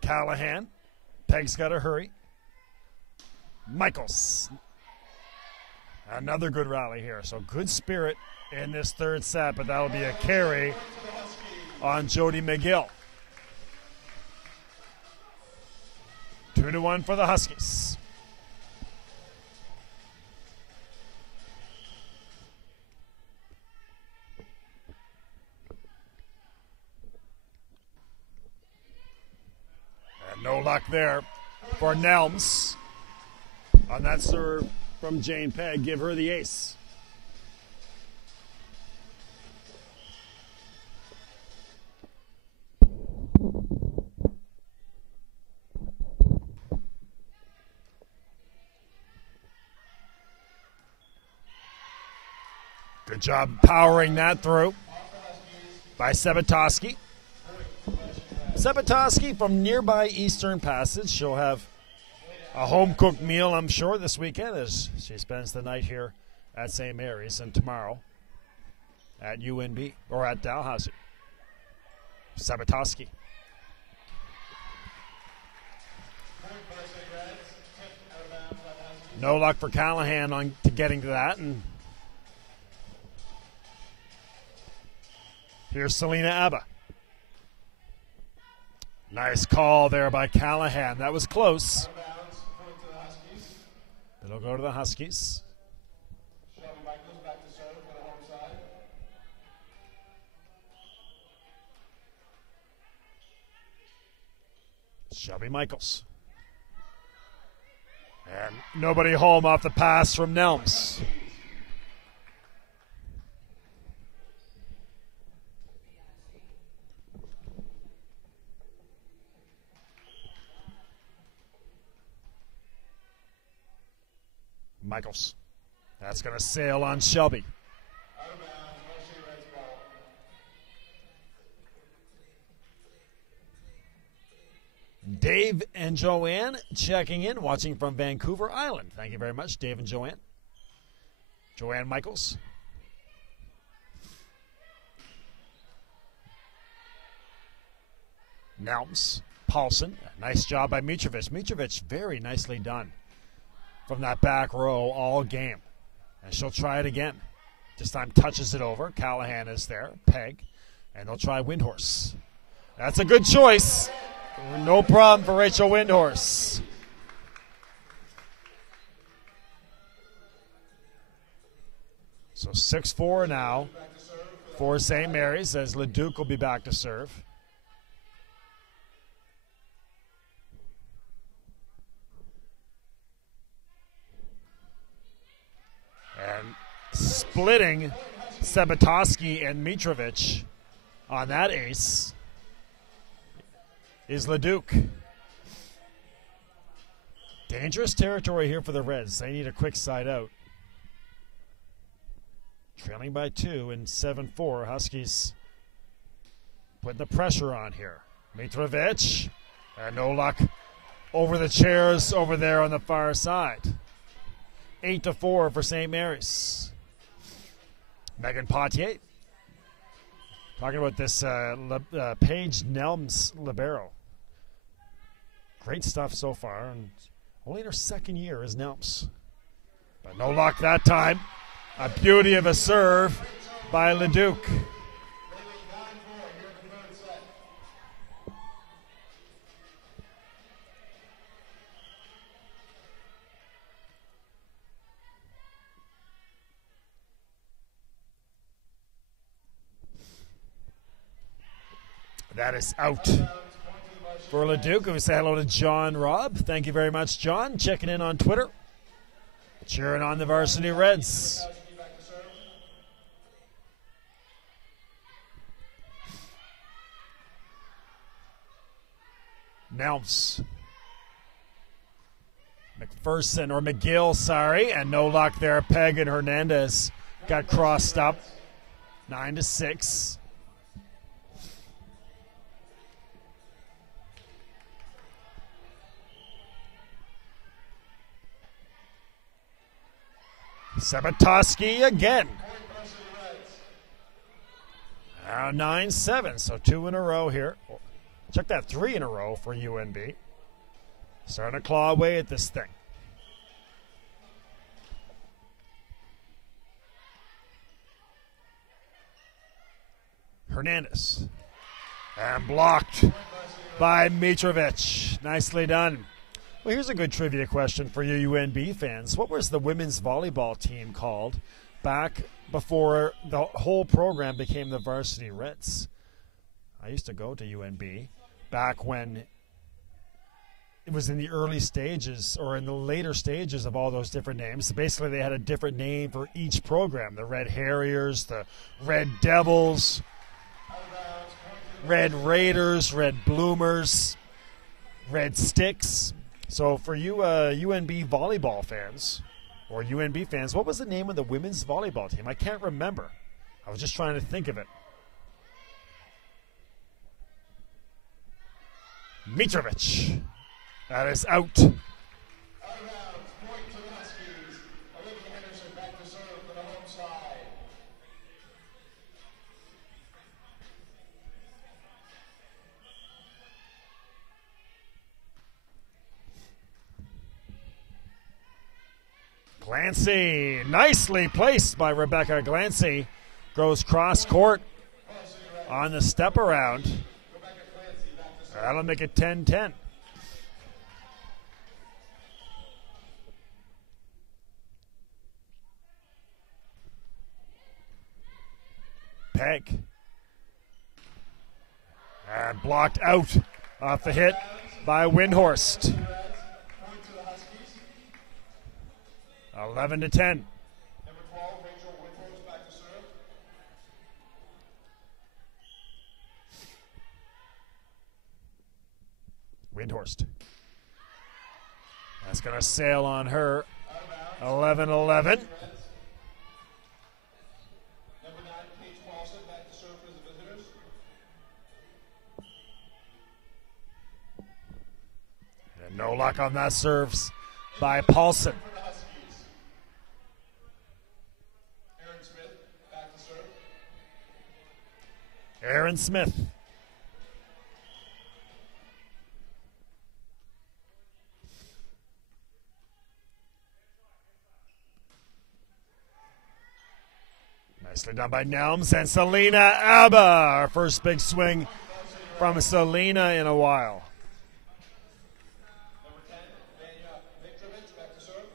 Callahan. Peg's got to hurry. Michaels. Another good rally here. So good spirit in this third set, but that'll be a carry on Jody McGill. 2-1 for the Huskies. No luck there for Nelms on that serve from Jane Peg. Give her the ace. Good job powering that through. by Sebatoski. Sebatoski from nearby Eastern Passage. She'll have a home-cooked meal, I'm sure, this weekend as she spends the night here at St. Mary's and tomorrow at UNB or at Dalhousie. Sebatoski. No luck for Callahan on to getting to that, and here's Selena Abba. Nice call there by Callahan. That was close. It'll go to the Huskies. Shelby Michaels. And nobody home off the pass from Nelms. Michaels. That's going to sail on Shelby. Dave and Joanne checking in, watching from Vancouver Island. Thank you very much, Dave and Joanne. Joanne Michaels. Nelms. Paulson. Nice job by Mitrovic. Mitrovic, very nicely done from that back row all game. And she'll try it again. This time touches it over. Callahan is there. Peg. And they'll try Windhorse. That's a good choice. No problem for Rachel Windhorse. So 6-4 now for St. Mary's as Leduc will be back to serve. And splitting Sebatoski and Mitrovic on that ace is Leduc. Dangerous territory here for the Reds. They need a quick side out. Trailing by 2 in 7-4. Huskies putting the pressure on here. Mitrovic. And no luck over the chairs over there on the far side. 8-4 for St. Mary's. Megan Potier. Talking about this Paige Nelms libero. Great stuff so far, and only in her second year as Nelms. But no luck that time. A beauty of a serve by Leduc. That is out for Leduc. We say hello to John Robb. Thank you very much, John. Checking in on Twitter. Cheering on the Varsity Reds. Nelms. McPherson, or McGill, sorry. And no luck there. Peg and Hernandez got crossed up. 9-6. Sebatoski again. Now 9-7, so 2 in a row here. Check that, 3 in a row for UNB. Starting to claw away at this thing. Hernandez. And blocked by Mitrovic. Nicely done. Well, here's a good trivia question for you UNB fans. What was the women's volleyball team called back before the whole program became the Varsity Reds? I used to go to UNB back when it was in the early stages or in the later stages of all those different names. Basically, they had a different name for each program. The Red Harriers, the Red Devils, Red Raiders, Red Bloomers, Red Sticks. So for you UNB volleyball fans or UNB fans, what was the name of the women's volleyball team? I can't remember. I was just trying to think of it. Mitrovic. That is out. Out of bounds, point to the Huskies. Olivia Henderson back to serve for the home side. Glancy, nicely placed by Rebecca Glancy. Goes cross court on the step around. That'll make it 10-10. Peg. And blocked out off the hit by Windhorst. 11-10. Number 12, Rachel Windhorst back to serve. Windhorst. That's going to sail on her. 11-11. Number 9, Paige Paulson back to serve for the visitors. And no luck on that serves by Paulson. For the Huskies. Aaron Smith back to serve. Aaron Smith. Nicely done by Nelms and Selena Abba. Our first big swing from Selena in a while. Number 10, Vanya Mitrovic back to serve.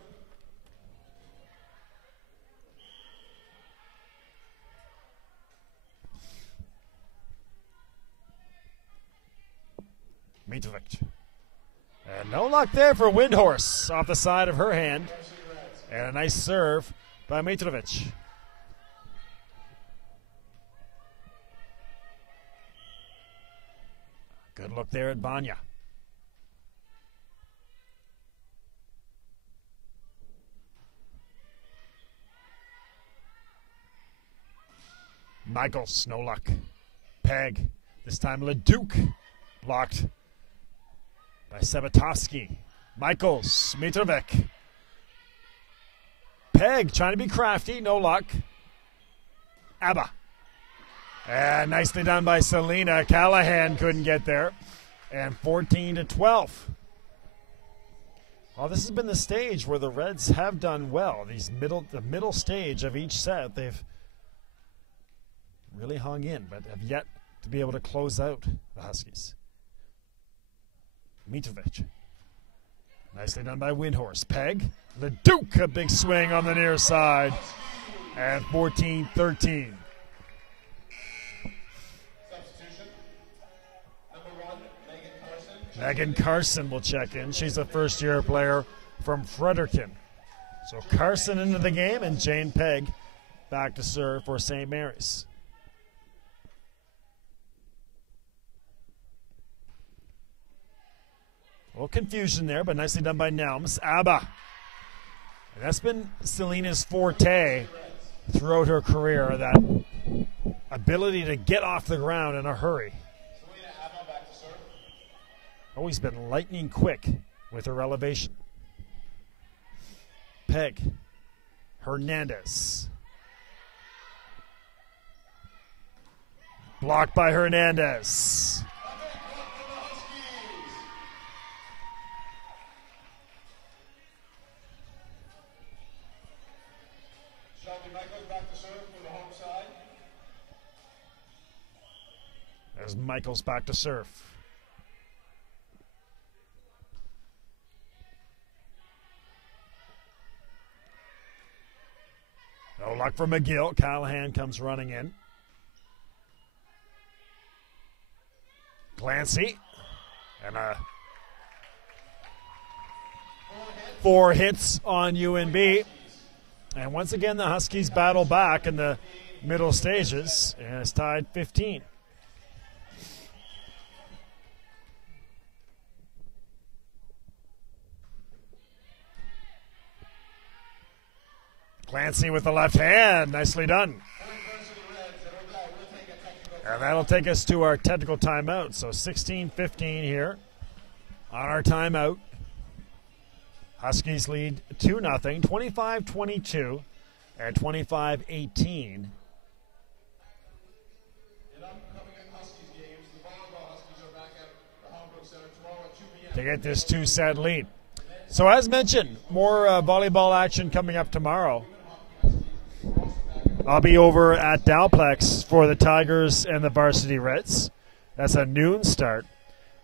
Mitrovic. And no luck there for Windhorse off the side of her hand. And a nice serve by Mitrovic. Good look there at Vanya. Michaels, no luck. Peg. This time Leduc. Blocked by Sabatovsky. Michaels, Mitrovic. Peg trying to be crafty, no luck. Abba. And nicely done by Selena. Callahan couldn't get there. And 14-12. Well, this has been the stage where the Reds have done well. The middle stage of each set, they've really hung in, but have yet to be able to close out the Huskies. Mitrovic. Nicely done by Windhorse. Peg. Leduc, a big swing on the near side. And 14-13. Substitution. Number 1, Megan Carson. Megan Carson will check in. She's a first-year player from Fredericton. So Carson into the game and Jane Peg back to serve for St. Mary's. A little confusion there, but nicely done by Nelms. Abba. And that's been Selena's forte throughout her career, that ability to get off the ground in a hurry. Selena Abba back to serve. Always been lightning quick with her elevation. Peg. Hernandez. Blocked by Hernandez. Shelby Michaels back to serve for the home side. There's Michaels back to serve. No luck for McGill. Callahan comes running in. Glancy. And 4 hits on UNB. And once again, the Huskies battle back in the middle stages, and it's tied 15. Clancy with the left hand. Nicely done. And that'll take us to our technical timeout. So 16-15 here On our timeout, Huskies lead 2-0, 25-22 and 25-18. To get this 2-set lead. So as mentioned, more volleyball action coming up tomorrow. I'll be over at Dowplex for the Tigers and the Varsity Reds. That's a noon start.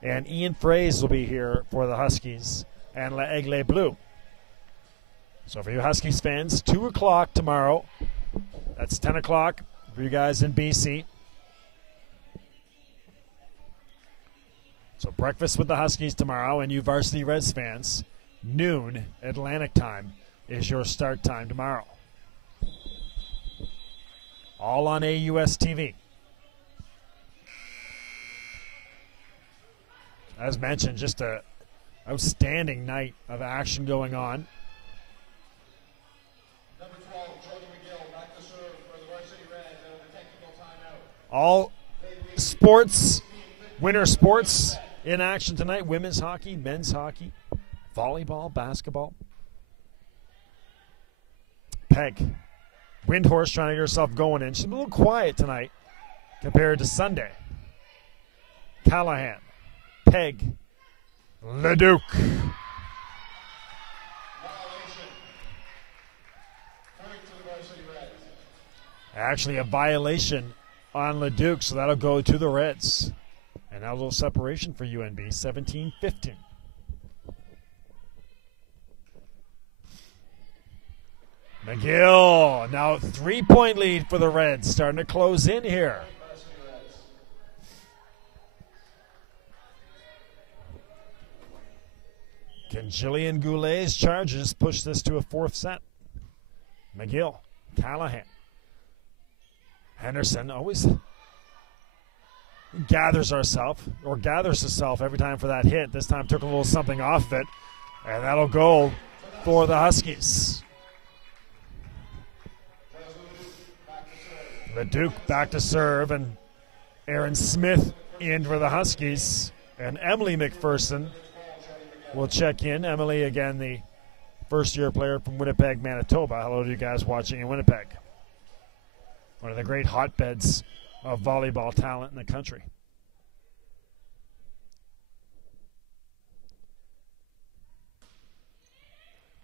And Ian Fraze will be here for the Huskies and La Aigle Bleu. So for you Huskies fans, 2 o'clock tomorrow. That's 10 o'clock for you guys in BC. So breakfast with the Huskies tomorrow, and you Varsity Reds fans, noon Atlantic time is your start time tomorrow. All on AUS TV. As mentioned, just an outstanding night of action going on. Number 12, Jordan McGill, back to serve for the Varsity Reds out of the technical timeout. All sports, winter sports in action tonight. Women's hockey, men's hockey, volleyball, basketball. Peg. Windhorse trying to get herself going in. She's a little quiet tonight compared to Sunday. Callahan. Peg. Leduc. Actually a violation on Leduc, so that'll go to the Reds. And now a little separation for UNB, 17-15. McGill, now 3-point lead for the Reds, starting to close in here. Can Jillian Goulet's charges push this to a 4th set? McGill, Callahan. Henderson always gathers herself every time for that hit. This time took a little something off it, and that'll go for the Huskies. Leduc back to serve, and Aaron Smith in for the Huskies, and Emily McPherson will check in. Emily, again, the first-year player from Winnipeg, Manitoba. Hello to you guys watching in Winnipeg. One of the great hotbeds of volleyball talent in the country.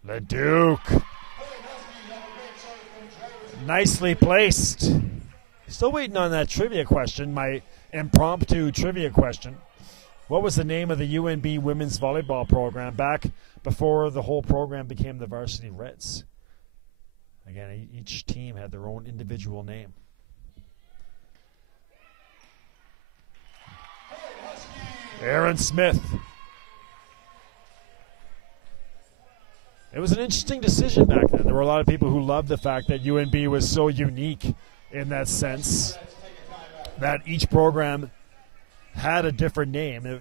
Leduc. Nicely placed. Still waiting on that trivia question, my impromptu trivia question. What was the name of the UNB women's volleyball program back before the whole program became the Varsity Reds? Again, each team had their own individual name. Aaron Smith. It was an interesting decision back then. There were a lot of people who loved the fact that UNB was so unique in that sense that each program had a different name.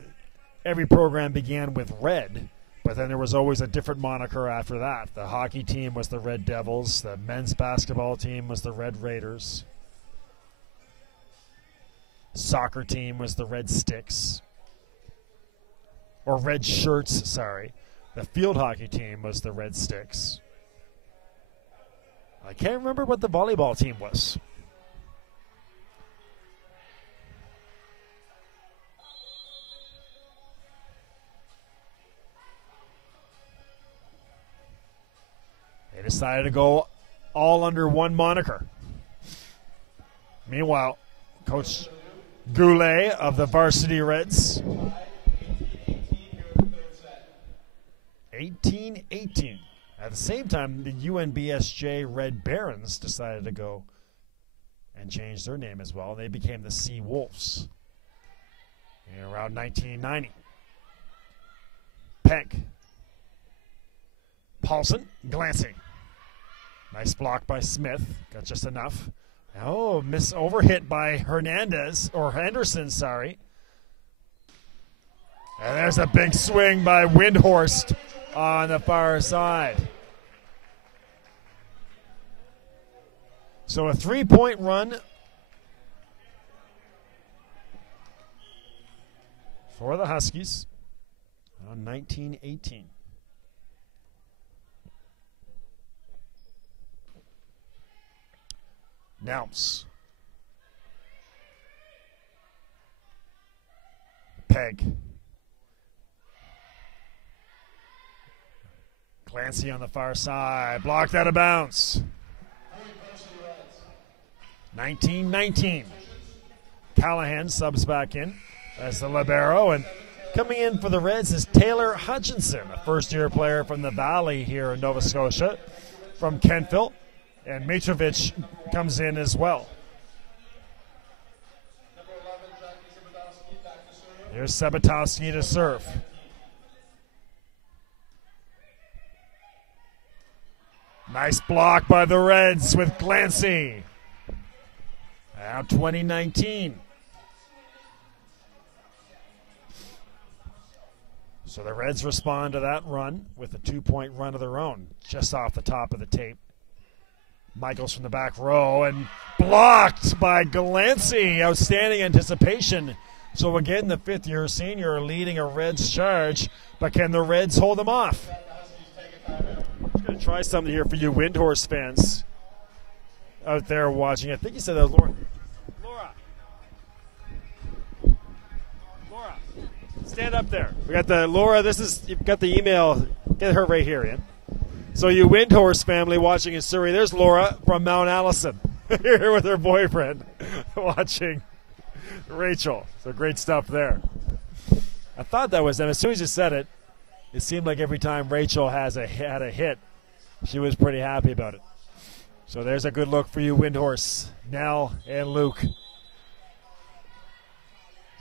Every program began with red, but then there was always a different moniker after that. The hockey team was the Red Devils. The men's basketball team was the Red Raiders. Soccer team was the Red Sticks. Or Red Shirts, sorry. The field hockey team was the Red Sticks. I can't remember what the volleyball team was. They decided to go all under one moniker. Meanwhile, Coach Goulet of the Varsity Reds. 18-18. At the same time, the UNBSJ Red Barons decided to go and change their name as well. They became the Sea Wolves in around 1990. Peg. Paulson, glancing. Nice block by Smith. Got just enough. Oh, overhit by Hernandez, or Henderson, sorry. And there's a big swing by Windhorst on the far side. So a 3-point run for the Huskies. on 19-18. Nelms. Peg. Clancy on the far side. Blocked out of bounds. 19-19. Callahan subs back in as the libero. And coming in for the Reds is Taylor Hutchinson, a first-year player from the Valley here in Nova Scotia, from Kentville. And Mitrovic comes in as well. Here's Sabatowski to serve. Nice block by the Reds with Clancy. Now 20-19. So the Reds respond to that run with a 2-point run of their own, just off the top of the tape. Michaels from the back row and blocked by Glancy. Outstanding anticipation. So again, the fifth-year senior leading a Reds charge, but can the Reds hold them off? I'm going to try something here for you Windhorse fans out there watching. I think you said that was Laura. Laura, stand up there. We got the Laura. You've got the email. Get her right here, Ian. So you Windhorse family watching in Surrey, there's Laura from Mount Allison here with her boyfriend watching Rachel. So great stuff there. I thought that was them. As soon as you said it, it seemed like every time Rachel had a hit, she was pretty happy about it. So there's a good look for you, Windhorse, Nell, and Luke.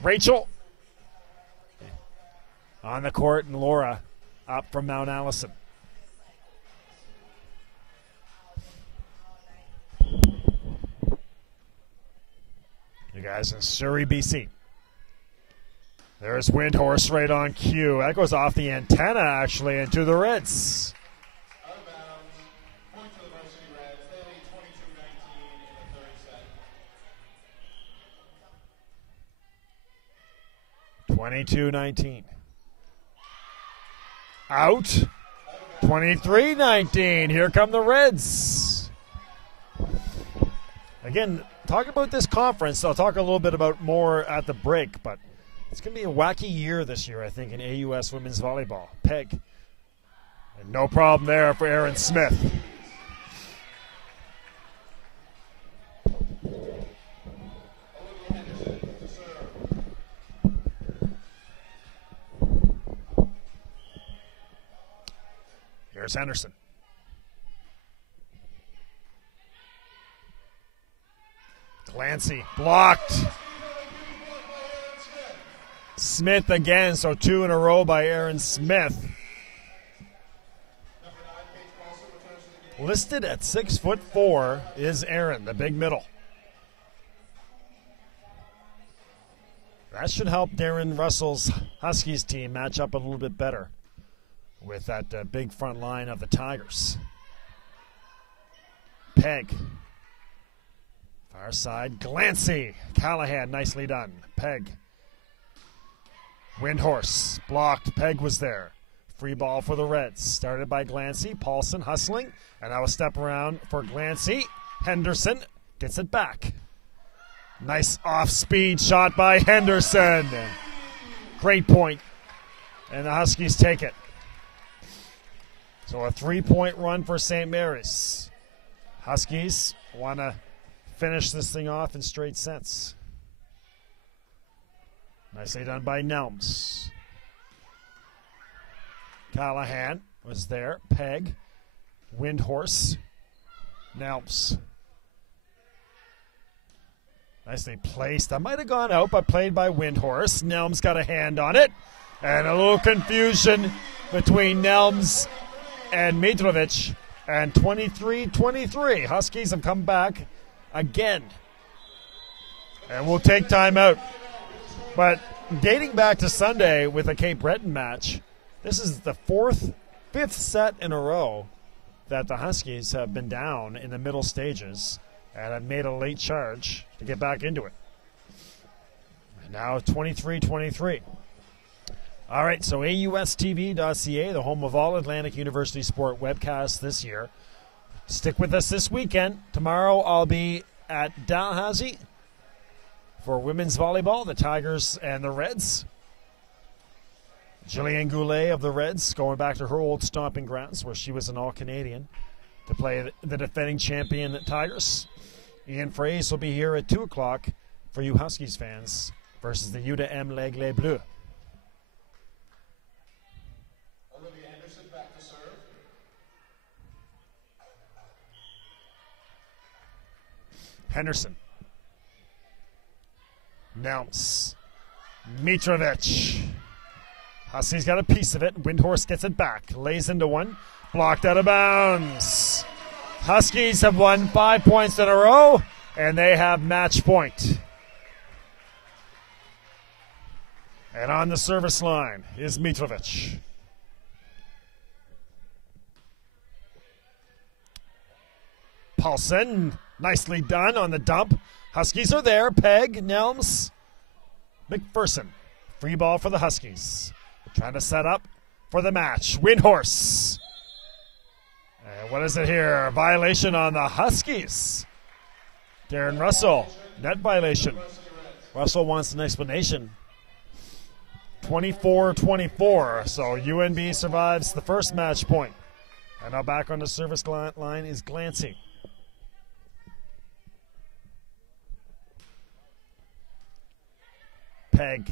Rachel on the court, and Laura up from Mount Allison. You guys in Surrey, BC. There's Windhorse right on cue. That goes off the antenna, actually, into the Reds. Out of bounds. Point to the Varsity Reds. They lead 22-19 in the third set. 22-19. Out. 23-19. Here come the Reds. Again, talking about this conference, I'll talk a little bit about more at the break, but it's going to be a wacky year this year, I think, in AUS women's volleyball. Peg. And no problem there for Aaron Smith. Here's Henderson. Clancy blocked. Smith again, so two in a row by Aaron Smith. Listed at 6'4" is Aaron, the big middle. That should help Darren Russell's Huskies team match up a little bit better with that big front line of the Tigers. Peg. Far side, Glancy. Callahan, nicely done. Peg. Windhorse, blocked. Peg was there. Free ball for the Reds. Started by Glancy. Paulson hustling. And now a step around for Glancy. Henderson gets it back. Nice off-speed shot by Henderson. Great point. And the Huskies take it. So a 3-point run for St. Mary's. Huskies want to finish this thing off in straight sets. Nicely done by Nelms. Callahan was there. Peg. Windhorse. Nelms. Nicely placed. That might have gone out, but played by Windhorse. Nelms got a hand on it. And a little confusion between Nelms and Mitrovic. And 23-23. Huskies have come back again. And we'll take time out. But dating back to Sunday with a Cape Breton match, this is the fifth set in a row that the Huskies have been down in the middle stages and have made a late charge to get back into it. And now 23-23. All right, so AUSTV.ca, the home of all Atlantic University sport webcasts this year. Stick with us this weekend. Tomorrow I'll be at Dalhousie for women's volleyball, the Tigers and the Reds. Jillian Goulet of the Reds going back to her old stomping grounds where she was an All-Canadian to play the defending champion Tigers. Ian Fraze will be here at 2 o'clock for you Huskies fans versus the UNB L'Aigle Bleu. Back to serve. Henderson. Nelms. Mitrovic. Huskies got a piece of it. Windhorse gets it back. Lays into one. Blocked out of bounds. Huskies have won 5 points in a row, and they have match point. And on the service line is Mitrovic. Paulson, nicely done on the dump. Huskies are there. Peg, Nelms, McPherson. Free ball for the Huskies. Trying to set up for the match. Windhorse. And what is it here? Violation on the Huskies. Darren Russell, net violation. Russell wants an explanation. 24-24, so UNB survives the first match point. And now back on the service line is Glancy. Peg.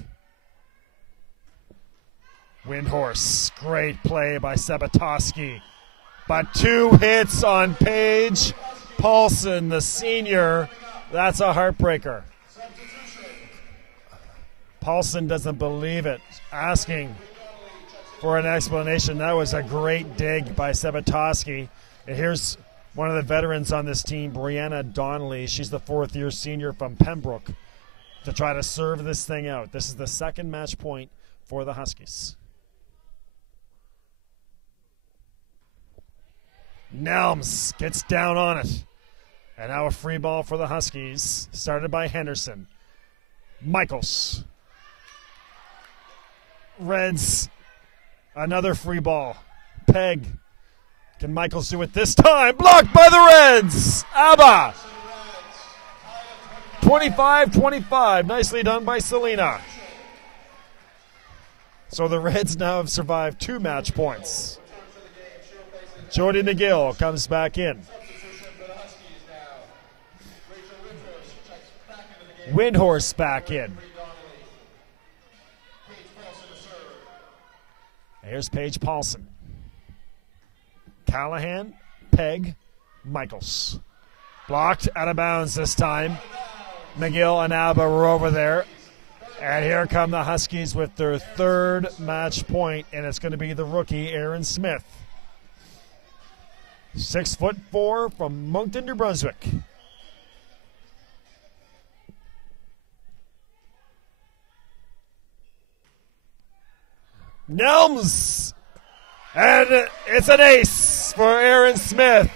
Windhorse. Great play by Sebatoski. But 2 hits on Paige Paulson, the senior. That's a heartbreaker. Paulson doesn't believe it. Asking for an explanation. That was a great dig by Sebatoski. And here's one of the veterans on this team, Brianna Donnelly. She's the 4th-year senior from Pembroke, to try to serve this thing out. This is the second match point for the Huskies. Nelms gets down on it. And now a free ball for the Huskies, started by Henderson. Michaels. Reds, another free ball. Peg. Can Michaels do it this time? Blocked by the Reds. Abba. 25-25. Nicely done by Selena. So the Reds now have survived 2 match points. Jody McGill comes back in. Windhorse back in. Here's Paige Paulson. Callahan, Peg, Michaels. Blocked out of bounds this time. McGill and Abba were over there. And here come the Huskies with their 3rd match point, and it's going to be the rookie, Aaron Smith. 6'4" from Moncton, New Brunswick. Nelms! And it's an ace for Aaron Smith.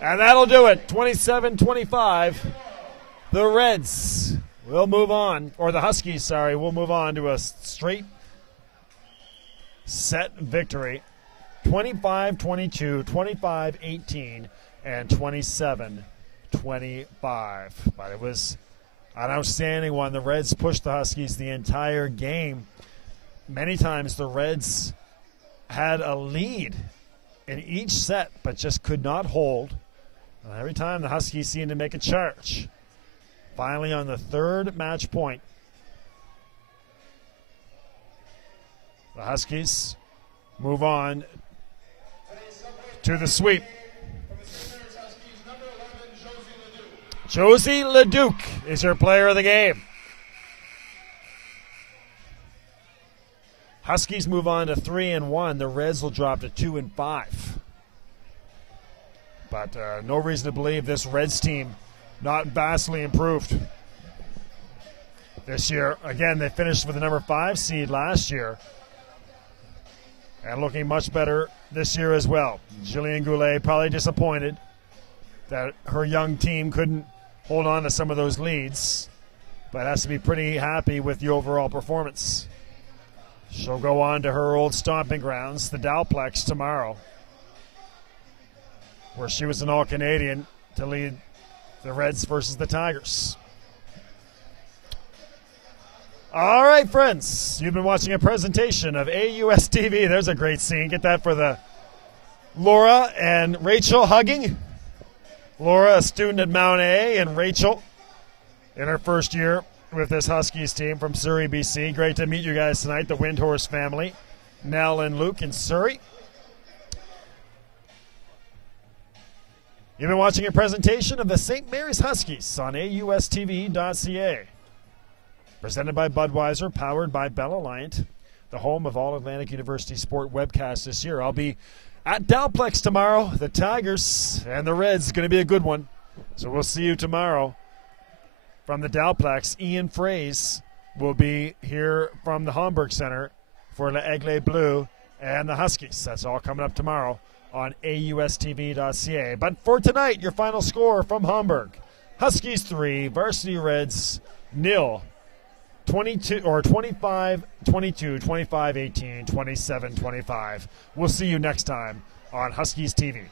And that'll do it. 27-25. The Reds will move on, or the Huskies, sorry, will move on to a straight set victory. 25-22, 25-18, and 27-25. But it was an outstanding one. The Reds pushed the Huskies the entire game. Many times the Reds had a lead in each set, but just could not hold. Every time the Huskies seemed to make a charge. Finally, on the 3rd match point, the Huskies move on to the sweep. Josie Leduc is your player of the game. Huskies move on to 3-1. The Reds will drop to 2-5. But no reason to believe this Reds team not vastly improved this year. Again, they finished with the number 5 seed last year and looking much better this year as well. Jillian Goulet probably disappointed that her young team couldn't hold on to some of those leads, but has to be pretty happy with the overall performance. She'll go on to her old stomping grounds, the Dowplex, tomorrow, where she was an All-Canadian to lead the Reds versus the Tigers. All right, friends, you've been watching a presentation of AUS TV. There's a great scene. Get that for the Laura and Rachel hugging. Laura, a student at Mount A, and Rachel in her first year with this Huskies team from Surrey, BC. Great to meet you guys tonight, the Windhorse family, Nell and Luke in Surrey. You've been watching a presentation of the St. Mary's Huskies on AUSTV.ca. Presented by Budweiser, powered by Bell Alliant, the home of All Atlantic University Sport webcast this year. I'll be at Dowplex tomorrow. The Tigers and the Reds, going to be a good one. So we'll see you tomorrow from the Dowplex. Ian Fraze will be here from the Hamburg Center for Le Aigle Bleu and the Huskies. That's all coming up tomorrow on AUSTV.ca. But for tonight, your final score from Hamburg: Huskies 3, Varsity Reds 0. 25-22, 25-18, 27-25. We'll see you next time on Huskies TV.